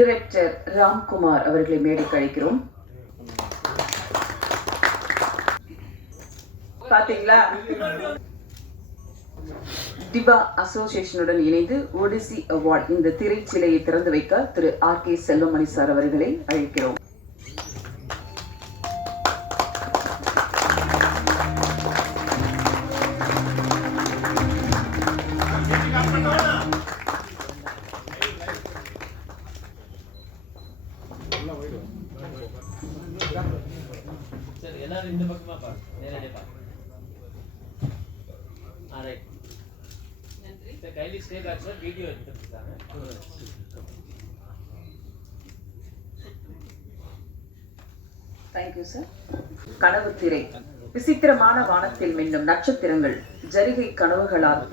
Director Ramkumar அவர்களை மேடைக்கு அழைக்கிறோம். பாத்தீங்களா, டிவா அசோசியேஷனுடன் இணைந்து ஒடிசி அவார்ட் இந்த திரைச்சிலையை திறந்து வைக்க திரு ஆர்.கே. செல்வமணி சார் அவர்களை அழைக்கிறோம். சரி, எல்லாரும் இந்த பக்கமா பாருங்க, நேரடியா பாருங்க. ரைட். நன்றி சார். கைலி ஸ்டே பேக் சார், வீடியோ எடுத்துட்டாங்க. Thank you sir. கனவு திரை விசித்திரமான வானத்தில் மின்னும் நட்சத்திரங்கள், ஜரிகை கனவுகளால்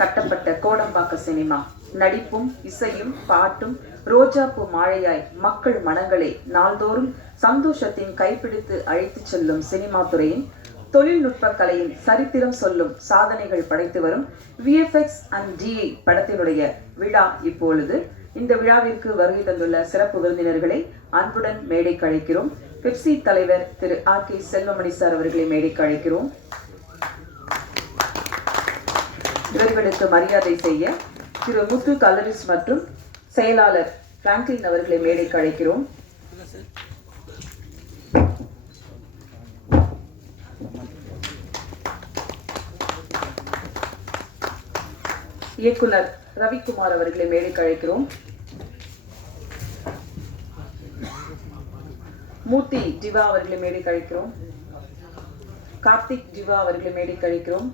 கட்டப்பட்ட கோடம்பாக்க சினிமா. நடிப்பும் இசையும் பாட்டும் ரோஜாப்பூ மாழையாய் மக்கள் மனங்களை நாள்தோறும் சந்தோஷத்தின் கைப்பிடித்து அழைத்துச் செல்லும் சினிமா துறையின் தொழில்நுட்ப கலையின் சரித்திரம் சொல்லும் சாதனைகள் படைத்து வரும் VFX and DI படத்தினுடைய விழா இப்பொழுது. இந்த விழாவிற்கு வருகை தந்துள்ள சிறப்பு விருந்தினர்களை அன்புடன் மேடைக்கு அழைக்கிறோம். பெப்சி தலைவர் திரு ஆர்.கே. செல்வமணி சார் அவர்களை மேடைக்கு அழைக்கிறோம். இவர்களுக்கு மரியாதை செய்ய திரு முத்து கலரிஸ் மற்றும் செயலாளர் பிராங்க்லின் அவர்களை மேடைக்கு அழைக்கிறோம். இயக்குனர் ரவிக்குமார் அவர்களை மேடைக்கு அழைக்கிறோம். மூர்த்தி டிவா அவர்களை மேடைக்கு அழைக்கிறோம். கார்த்திக் டிவா அவர்களை மேடைக்கு அழைக்கிறோம்.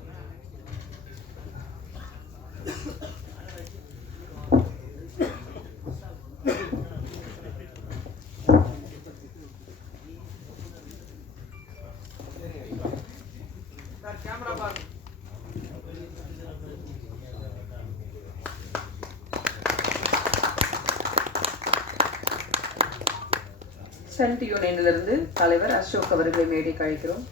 ஸ்டண்ட் யூனியனிலிருந்து தலைவர் அசோக் அவர்களை மேடைக்கு அழைக்கிறோம்.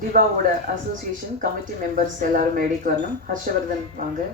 டிவாவோட அசோசியேஷன் கமிட்டி மெம்பர்ஸ் எல்லாரும் மேடைக்கு வரணும். ஹர்ஷவர்தன் வாங்க.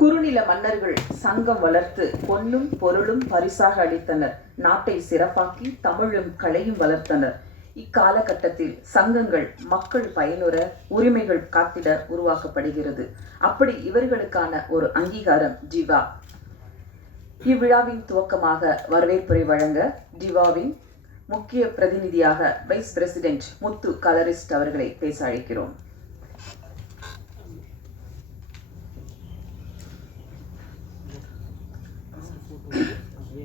குறுநில மன்னர்கள் சங்கம் வளர்த்து பொன்னும் பொருளும் பரிசாக அளித்தனர். நாட்டை சிறப்பாக்கி தமிழும் கலையும் வளர்த்தனர். இக்காலகட்டத்தில் சங்கங்கள் மக்கள் பயனுற உரிமைகள் காத்திட உருவாக்கப்படுகிறது. அப்படி இவர்களுக்கான ஒரு அங்கீகாரம் டிவா. இவ்விழாவின் துவக்கமாக வரவேற்புரை வழங்க டிவாவின் முக்கிய பிரதிநிதியாக வைஸ் பிரசிடென்ட் முத்து கலரிஸ்ட் அவர்களை பேச அழைக்கிறோம்.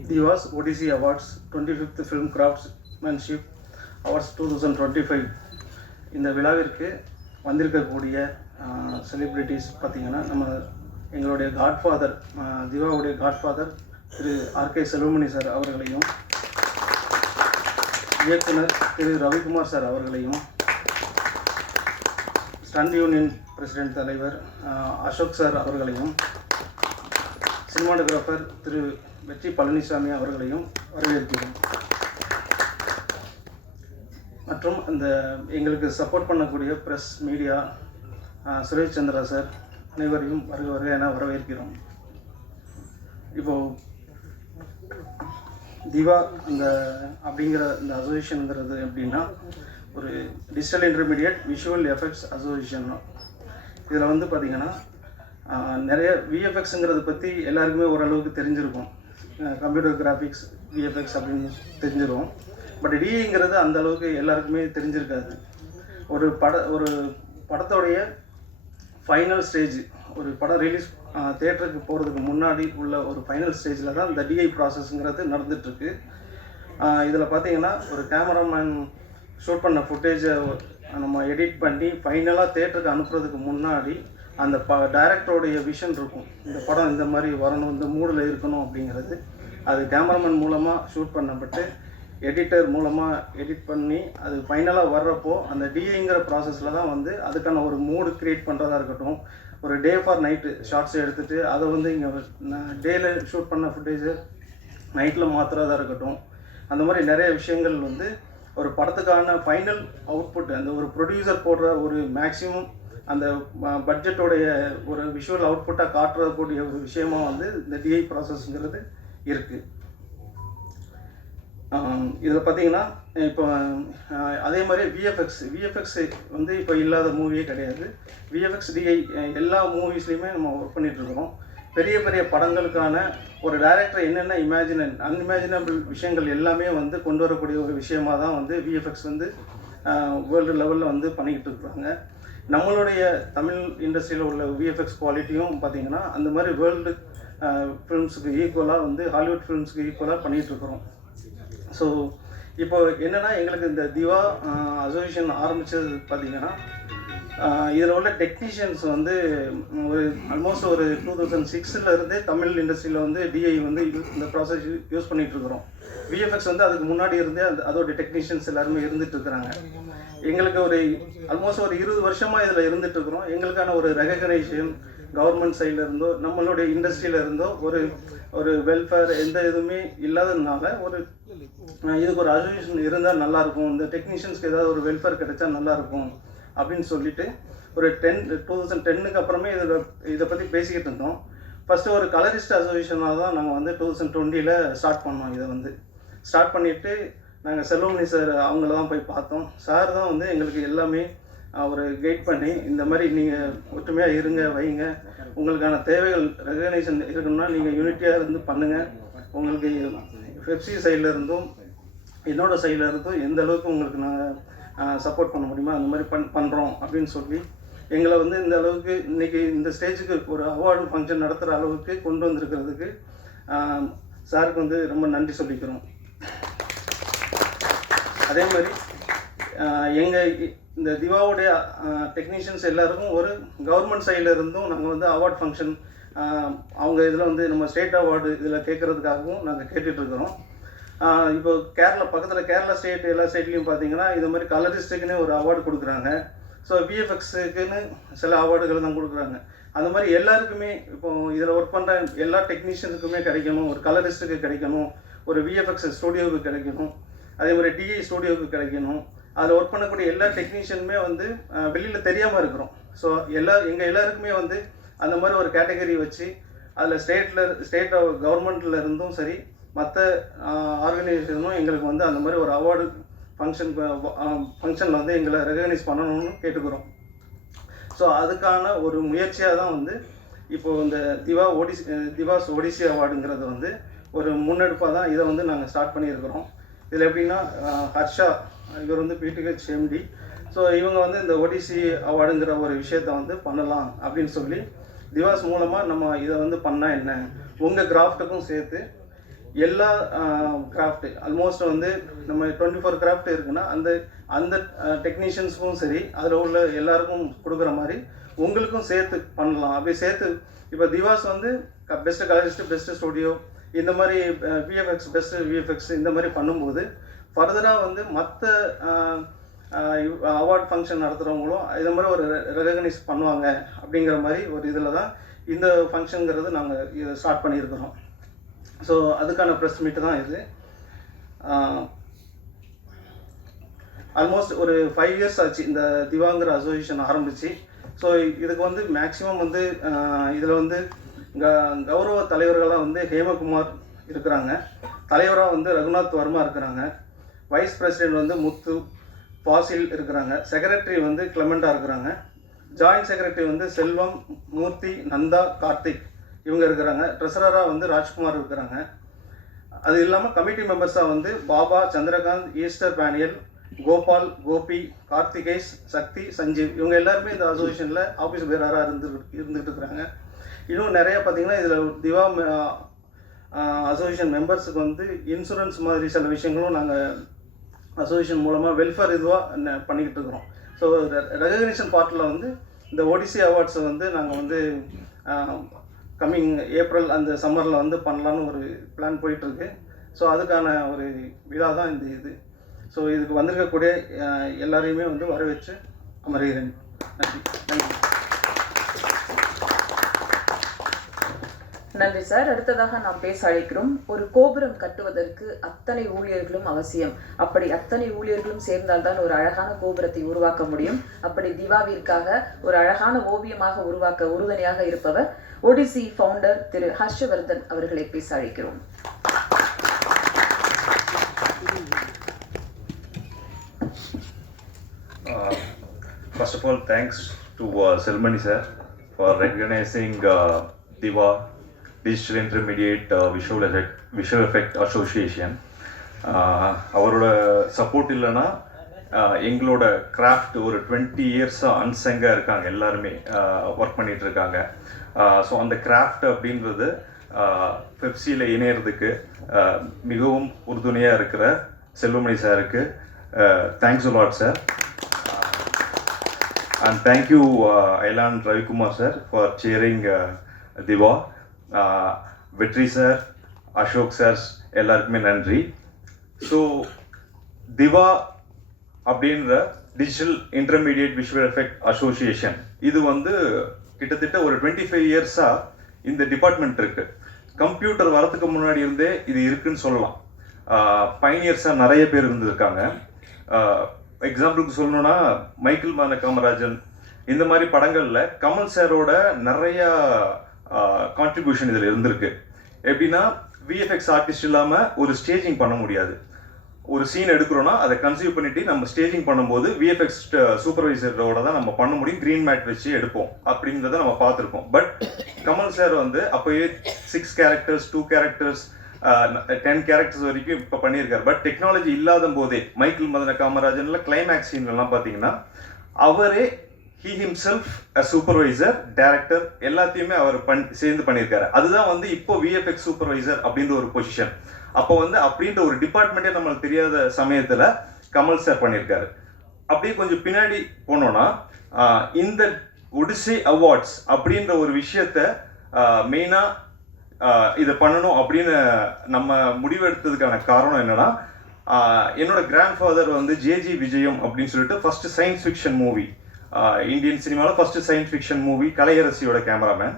Diva's Odyssey Awards 25th Film Craftsmanship Awards 2025 இந்த விழாவிற்கு வந்திருக்கக்கூடிய செலிப்ரிட்டிஸ் பார்த்திங்கன்னா, நம்ம எங்களுடைய காட்ஃபாதர், திவாவுடைய காட்ஃபாதர் திரு ஆர்.கே. செல்வமணி சார் அவர்களையும், இயக்குனர் திரு ரவிக்குமார் சார் அவர்களையும், ஸ்டண்ட் யூனியன் பிரசிடென்ட் தலைவர் அசோக் சார் அவர்களையும், சினிமாட்டோகிராஃபர் திரு வெற்றி பழனிசாமி அவர்களையும் வரவேற்கிறோம். மற்றும் அந்த எங்களுக்கு சப்போர்ட் பண்ணக்கூடிய press media Suresh Chandra sir அனைவரையும் வருக என வரவேற்கிறோம். இப்போது திவா அந்த அப்படிங்கிற இந்த அசோசியேஷனுங்கிறது எப்படின்னா, ஒரு digital intermediate visual effects association. இதில் வந்து பார்த்திங்கன்னா நிறைய விஎஃப்எக்ஸுங்கிறத பற்றி எல்லாருக்குமே ஓரளவுக்கு தெரிஞ்சிருக்கும். கம்ப்யூட்டர் கிராஃபிக்ஸ் விஎஃப்எக்ஸ் அப்படின்னு தெரிஞ்சிடும். பட் டிஐங்கிறது அந்த அளவுக்கு எல்லாருக்குமே தெரிஞ்சிருக்காது. ஒரு படத்தோடைய ஃபைனல் ஸ்டேஜ், ஒரு படம் ரிலீஸ் தியேட்டருக்கு போகிறதுக்கு முன்னாடி உள்ள ஒரு ஃபைனல் ஸ்டேஜில் தான் இந்த டிஐ ப்ராசஸ்ங்கிறது நடந்துகிட்ருக்கு. இதில் பார்த்தீங்கன்னா, ஒரு கேமராமேன் ஷூட் பண்ண ஃபுட்டேஜை நம்ம எடிட் பண்ணி ஃபைனலாக தேட்டருக்கு அனுப்புறதுக்கு முன்னாடி அந்த டைரக்டருடைய விஷன் இருக்கும், இந்த படம் இந்த மாதிரி வரணும், இந்த மூடில் இருக்கணும் அப்படிங்கிறது. அது கேமராமேன் மூலமாக ஷூட் பண்ணப்பட்டு எடிட்டர் மூலமாக எடிட் பண்ணி அது ஃபைனலாக வர்றப்போ அந்த டிஐங்கிற ப்ராசஸில் தான் வந்து அதுக்கான ஒரு மூடு க்ரியேட் பண்ணுறதா இருக்கட்டும், ஒரு டே ஃபார் நைட்டு ஷார்ட்ஸ் எடுத்துகிட்டு அதை வந்து இங்கே டேயில் ஷூட் பண்ண ஃபுட்டேஜை நைட்டில் மாற்றுறதா இருக்கட்டும், அந்த மாதிரி நிறைய விஷயங்கள் வந்து ஒரு படத்துக்கான ஃபைனல் அவுட்புட் அந்த ஒரு ப்ரொடியூசர் போடுற ஒரு மேக்ஸிமம் அந்த பட்ஜெட்டோடைய ஒரு விஷுவல் அவுட்புட்டாக காட்டுறக்கூடிய ஒரு விஷயமா வந்து இந்த டிஐ ப்ராசஸ்ங்கிறது இருக்குது. இதில் பார்த்தீங்கன்னா இப்போ அதே மாதிரி விஎஃப்எக்ஸ் வந்து இப்போ இல்லாத மூவியே கிடையாது. விஎஃப்எக்ஸ் டிஐ எல்லா மூவிஸ்லையுமே நம்ம ஒர்க் பண்ணிகிட்ருக்குறோம். பெரிய பெரிய படங்களுக்கான ஒரு டைரக்டர் என்னென்ன அன்இமேஜினபிள் விஷயங்கள் எல்லாமே வந்து கொண்டு வரக்கூடிய ஒரு விஷயமாக தான் வந்து விஎஃப்எக்ஸ் வந்து வேர்ல்டு லெவலில் வந்து பண்ணிக்கிட்டு இருக்கிறாங்க. நம்மளுடைய தமிழ் இண்டஸ்ட்ரியில் உள்ள விஎஃப்எக்ஸ் குவாலிட்டியும் பார்த்திங்கன்னா அந்த மாதிரி வேர்ல்டு ஃபிலிம்ஸுக்கு ஈக்குவலாக வந்து ஹாலிவுட் ஃபிலிம்ஸுக்கு ஈக்குவலாக பண்ணிகிட்ருக்குறோம். ஸோ இப்போ என்னென்னா எங்களுக்கு இந்த திவா அசோசியேஷன் ஆரம்பித்தது பார்த்திங்கன்னா இதில் உள்ள டெக்னீஷியன்ஸ் வந்து ஒரு ஆல்மோஸ்ட் ஒரு 2006 இருந்தே தமிழ் இண்டஸ்ட்ரியில் வந்து டிஐ வந்து இந்த ப்ராசஸ் யூஸ் பண்ணிகிட்ருக்குறோம். விஎஃப்எக்ஸ் வந்து அதுக்கு முன்னாடி இருந்தே அதோட டெக்னீஷியன்ஸ் எல்லாருமே இருந்துகிட்ருக்குறாங்க. எங்களுக்கு ஒரு ஆல்மோஸ்ட் ஒரு 20 வருஷமாக இதில் இருந்துகிட்ருக்குறோம். எங்களுக்கான ஒரு ரெகக்னைசேஷன் கவர்மெண்ட் சைடில் இருந்தோ நம்மளுடைய இண்டஸ்ட்ரியில் இருந்தோ ஒரு வெல்ஃபேர் எந்த இதுவுமே இல்லாததுனால இதுக்கு ஒரு அசோசியேஷன் இருந்தால் நல்லாயிருக்கும், இந்த டெக்னீஷியன்ஸ்க்கு ஏதாவது ஒரு வெல்ஃபேர் கிடைச்சா நல்லாயிருக்கும் அப்படின்னு சொல்லிட்டு ஒரு 2010க்கு அப்புறமே இதை பற்றி பேசிக்கிட்டு இருந்தோம். ஃபஸ்ட்டு ஒரு கலரிஸ்ட் அசோசியேஷனாக தான் நாங்கள் வந்து 2020 ஸ்டார்ட் பண்ணோம். இதை வந்து ஸ்டார்ட் பண்ணிவிட்டு நாங்கள் செல்வமணி சார் அவங்கள தான் போய் பார்த்தோம். சார் தான் வந்து எங்களுக்கு எல்லாமே ஒரு கைட் பண்ணி இந்த மாதிரி நீங்கள் ஒற்றுமையாக இருங்க வைங்க, உங்களுக்கான தேவைகள் ரெகக்னைசேஷன் இருக்கணும்னா நீங்கள் யூனிட்டியாக இருந்து பண்ணுங்கள், உங்களுக்கு பெப்சி சைடில் இருந்தும் என்னோடய சைடில் இருந்தும் எந்த அளவுக்கு உங்களுக்கு நாங்கள் சப்போர்ட் பண்ண முடியுமோ அந்த மாதிரி பண்ணுறோம் அப்படின்னு சொல்லி எங்களை வந்து இந்த அளவுக்கு இன்றைக்கி இந்த ஸ்டேஜுக்கு ஒரு அவார்டு ஃபங்க்ஷன் நடத்துகிற அளவுக்கு கொண்டு வந்திருக்கிறதுக்கு சாருக்கு வந்து ரொம்ப நன்றி சொல்லிக்கிறோம். அதே மாதிரி எங்கள் இந்த திவாவுடைய டெக்னீஷியன்ஸ் எல்லாருக்கும் ஒரு கவர்மெண்ட் சைடில் இருந்தும் நாங்கள் வந்து அவார்ட் ஃபங்க்ஷன் அவங்க இதில் வந்து நம்ம ஸ்டேட் அவார்டு இதில் கேட்குறதுக்காகவும் நாங்கள் கேட்டுட்ருக்குறோம். இப்போ பக்கத்தில் கேரளா ஸ்டேட் எல்லா ஸ்டேட்லேயும் பார்த்தீங்கன்னா இது மாதிரி கலரிஸ்ட்டுக்குன்னே ஒரு அவார்டு கொடுக்குறாங்க. ஸோ விஎஃப்எக்ஸுக்குன்னு சில அவார்டுகள் தான் கொடுக்குறாங்க. அந்த மாதிரி எல்லாருக்குமே இப்போ இதில் ஒர்க் பண்ணுற எல்லா டெக்னீஷியனுக்குமே கிடைக்கணும், ஒரு கலரிஸ்ட்டுக்கு கிடைக்கணும், ஒரு விஎஃப்எக்ஸ் ஸ்டூடியோவுக்கு கிடைக்கணும், அதே மாதிரி டிஐ ஸ்டூடியோவுக்கு கிடைக்கணும். அதில் ஒர்க் பண்ணக்கூடிய எல்லா டெக்னீஷியனுமே வந்து வெளியில் தெரியாமல் இருக்கிறோம். ஸோ எங்கள் எல்லாருக்குமே வந்து அந்த மாதிரி ஒரு கேட்டகரி வச்சு அதில் ஸ்டேட் கவர்மெண்ட்டில் இருந்தும் சரி மற்ற ஆர்கனைசேஷனும் எங்களுக்கு வந்து அந்த மாதிரி ஒரு அவார்டு ஃபங்க்ஷனில் வந்து எங்களை ரெகக்னைஸ் பண்ணணும்னு கேட்டுக்கிறோம். ஸோ அதுக்கான ஒரு முயற்சியாக தான் வந்து இப்போது இந்த திவாஸ் ஒடிசி அவார்டுங்கிறது வந்து ஒரு முன்னெடுப்பாக தான் இதை வந்து நாங்கள் ஸ்டார்ட் பண்ணியிருக்கிறோம். இதில் எப்படின்னா ஹர்ஷா இவர் வந்து பிடிஹெச் எம்டி. ஸோ இவங்க வந்து இந்த ஒடிசி அவார்டுங்கிற ஒரு விஷயத்தை வந்து பண்ணலாம் அப்படின்னு சொல்லி திவாஸ் மூலமாக நம்ம இதை வந்து பண்ணால் என்ன, உங்கள் கிராஃப்ட்டுக்கும் சேர்த்து எல்லா கிராஃப்ட்டு ஆல்மோஸ்ட் வந்து நம்ம 24 கிராஃப்ட் இருக்குன்னா அந்த டெக்னீஷியன்ஸுக்கும் சரி அதில் உள்ள எல்லாருக்கும் கொடுக்குற மாதிரி உங்களுக்கும் சேர்த்து பண்ணலாம். அப்படி சேர்த்து இப்போ திவாஸ் வந்து பெஸ்ட்டு கலரிஸ்ட்டு பெஸ்ட்டு ஸ்டூடியோ இந்த மாதிரி விஎஃப்எக்ஸ் பெஸ்ட்டு விஎஃப்எக்ஸ் இந்த மாதிரி பண்ணும்போது ஃபர்தராக வந்து மற்ற அவார்ட் ஃபங்க்ஷன் நடத்துகிறவங்களும் இதை மாதிரி ஒரு ரெகக்னைஸ் பண்ணுவாங்க அப்படிங்கிற மாதிரி ஒரு இதில் தான் இந்த ஃபங்க்ஷனுங்கிறது நாங்கள் இதை ஸ்டார்ட் பண்ணியிருக்கிறோம். ஸோ அதுக்கான ப்ரெஸ் மீட்டு தான் இது. ஆல்மோஸ்ட் ஒரு 5 இயர்ஸ் ஆச்சு இந்த திவாங்கிற அசோசியேஷன் ஆரம்பித்து. ஸோ இதுக்கு வந்து மேக்ஸிமம் வந்து இதில் வந்து கௌரவ தலைவர்களாக வந்து ஹேமகுமார் இருக்கிறாங்க, தலைவராக வந்து ரகுநாத் வர்மா இருக்கிறாங்க, வைஸ் பிரசிடென்ட் வந்து முத்து பாசில் இருக்கிறாங்க, செக்ரட்டரி வந்து கிளமெண்டா இருக்கிறாங்க, ஜாயின்ட் செக்ரட்டரி வந்து செல்வம் மூர்த்தி நந்தா கார்த்திக் இவங்க இருக்கிறாங்க, ட்ரெஸரராக வந்து ராஜ்குமார் இருக்கிறாங்க. அது இல்லாமல் கமிட்டி மெம்பர்ஸாக வந்து பாபா, சந்திரகாந்த், ஈஸ்டர் பேனியல், கோபால், கோபி, கார்த்திகேஷ், சக்தி, சஞ்சீவ் இவங்க எல்லாருமே இந்த அசோசியேஷனில் ஆஃபீஸ் பேரராக இருந்துகிட்டு இருக்கிறாங்க. இன்னும் நிறையா பார்த்திங்கன்னா இதில் திவா அசோசியேஷன் மெம்பர்ஸுக்கு வந்து இன்சூரன்ஸ் மாதிரி சில விஷயங்களும் நாங்கள் அசோசியேஷன் மூலமாக வெல்ஃபேர் இதுவாக பண்ணிக்கிட்டு இருக்கிறோம். ஸோ ரெகக்னிஷன் பார்ட்டில் வந்து இந்த ஓடிசி அவார்ட்ஸை வந்து நாங்கள் வந்து கம்மிங் ஏப்ரல் அந்த சம்மரில் வந்து பண்ணலான்னு ஒரு பிளான் போயிட்டுருக்கு. ஸோ அதுக்கான ஒரு விழா தான் இந்த இது. ஸோ இதுக்கு வந்திருக்கக்கூடிய எல்லாரையுமே வந்து வரவேற்று அமர்கிறேன். நன்றி. நன்றி. நன்றி சார். அடுத்ததாக நாம் பேச அழைக்கிறோம். ஒரு கோபுரம் கட்டுவதற்கு அத்தனை ஊழியர்களும் அவசியம். அப்படி அத்தனை ஊழியர்களும் சேர்ந்தால்தான் ஒரு அழகான கோபுரத்தை உருவாக்க முடியும். அப்படி திவாவிற்காக ஒரு அழகான ஓவியமாக உருவாக்க உறுதுணையாக இருப்பவர் ஒடிசி ஃபவுண்டர் திரு ஹர்ஷவர்தன் அவர்களை பேச அழைக்கிறோம். First of all, thanks to Selmani sir for recognizing Diva Digital Intermediate Visual Effect Association. அவரோட சப்போர்ட் இல்லைன்னா எங்களோட கிராஃப்ட் ஒரு 20 இயர்ஸாக அன்சங்காக இருக்காங்க, எல்லாருமே ஒர்க் பண்ணிகிட்டு இருக்காங்க. ஸோ அந்த கிராஃப்ட் அப்படின்றது பெப்சியில் இணையறதுக்கு மிகவும் உறுதுணையாக இருக்கிற செல்வமணி சாருக்கு thanks a lot sir. And thank you Ailan Ravikumar sir for cheering Diva. Vetri sir, Ashok sir, எல்லாருக்குமே நன்றி. ஸோ திவா அப்படின்ற digital intermediate visual effect association இது வந்து கிட்டத்தட்ட ஒரு 25 இயர்ஸாக இந்த டிபார்ட்மெண்ட் இருக்குது. கம்ப்யூட்டர் வரதுக்கு முன்னாடி இருந்தே இது இருக்குன்னு சொல்லலாம். பைனியர்ஸாக நிறைய பேர் இருந்திருக்காங்க. எக்ஸாம்பிளுக்கு சொல்லணும்னா மைக்கேல் மதன காமராஜன் இந்த மாதிரி படங்களில் கமல் சாரோட நிறையா கான்ட்ரிபியூஷன் இதில் இருந்திருக்கு. எப்படின்னா விஎஃப்எக்ஸ் ஆர்டிஸ்ட் இல்லாமல் ஒரு ஸ்டேஜிங் பண்ண முடியாது. ஒரு சீன் எடுக்கிறோன்னா அதை கன்சீவ் பண்ணிட்டு நம்ம ஸ்டேஜிங் பண்ணும்போது விஎஃப்எக்ஸ் சூப்பர்வைசரோட தான் நம்ம பண்ண முடியும். க்ரீன் மேட் வச்சு எடுப்போம் அப்படின்றத நம்ம பார்த்துருப்போம். பட் கமல் சார் வந்து அப்போயே 6 கேரக்டர்ஸ் 2 கேரக்டர்ஸ் 10 கேரக்டர்ஸ் வரைக்கும் இப்போ பண்ணியிருக்காரு. பட் டெக்னாலஜி இல்லாத போதே மைக்கேல் மதன காமராஜன்ல கிளைமேக்ஸ் சீன்லாம் பார்த்தீங்கன்னா அவரே he himself a supervisor director எல்லாத்தையுமே அவர் சேர்ந்து பண்ணியிருக்காரு. அதுதான் வந்து இப்போ விஎஃப்எக்ஸ் சூப்பர்வைசர் அப்படின்ற ஒரு பொசிஷன். அப்போ வந்து அப்படின்ற ஒரு டிபார்ட்மெண்ட்டே நம்மளுக்கு தெரியாத சமயத்தில் கமல் சார் பண்ணியிருக்காரு. அப்படியே கொஞ்சம் பின்னாடி போனோம்னா இந்த ஒடிசி அவார்ட்ஸ் அப்படின்ற ஒரு விஷயத்த மெயினாக இதை பண்ணணும் அப்படின்னு நம்ம முடிவெடுத்ததுக்கான காரணம் என்னன்னா, என்னோட கிராண்ட் ஃபாதர் வந்து ஜேஜி விஜயம் அப்படின்னு சொல்லிட்டு first science fiction movie, Indian சினிமாவில் ஃபர்ஸ்ட் சயின்ஸ் ஃபிக்ஷன் மூவி கலையரசியோட cameraman,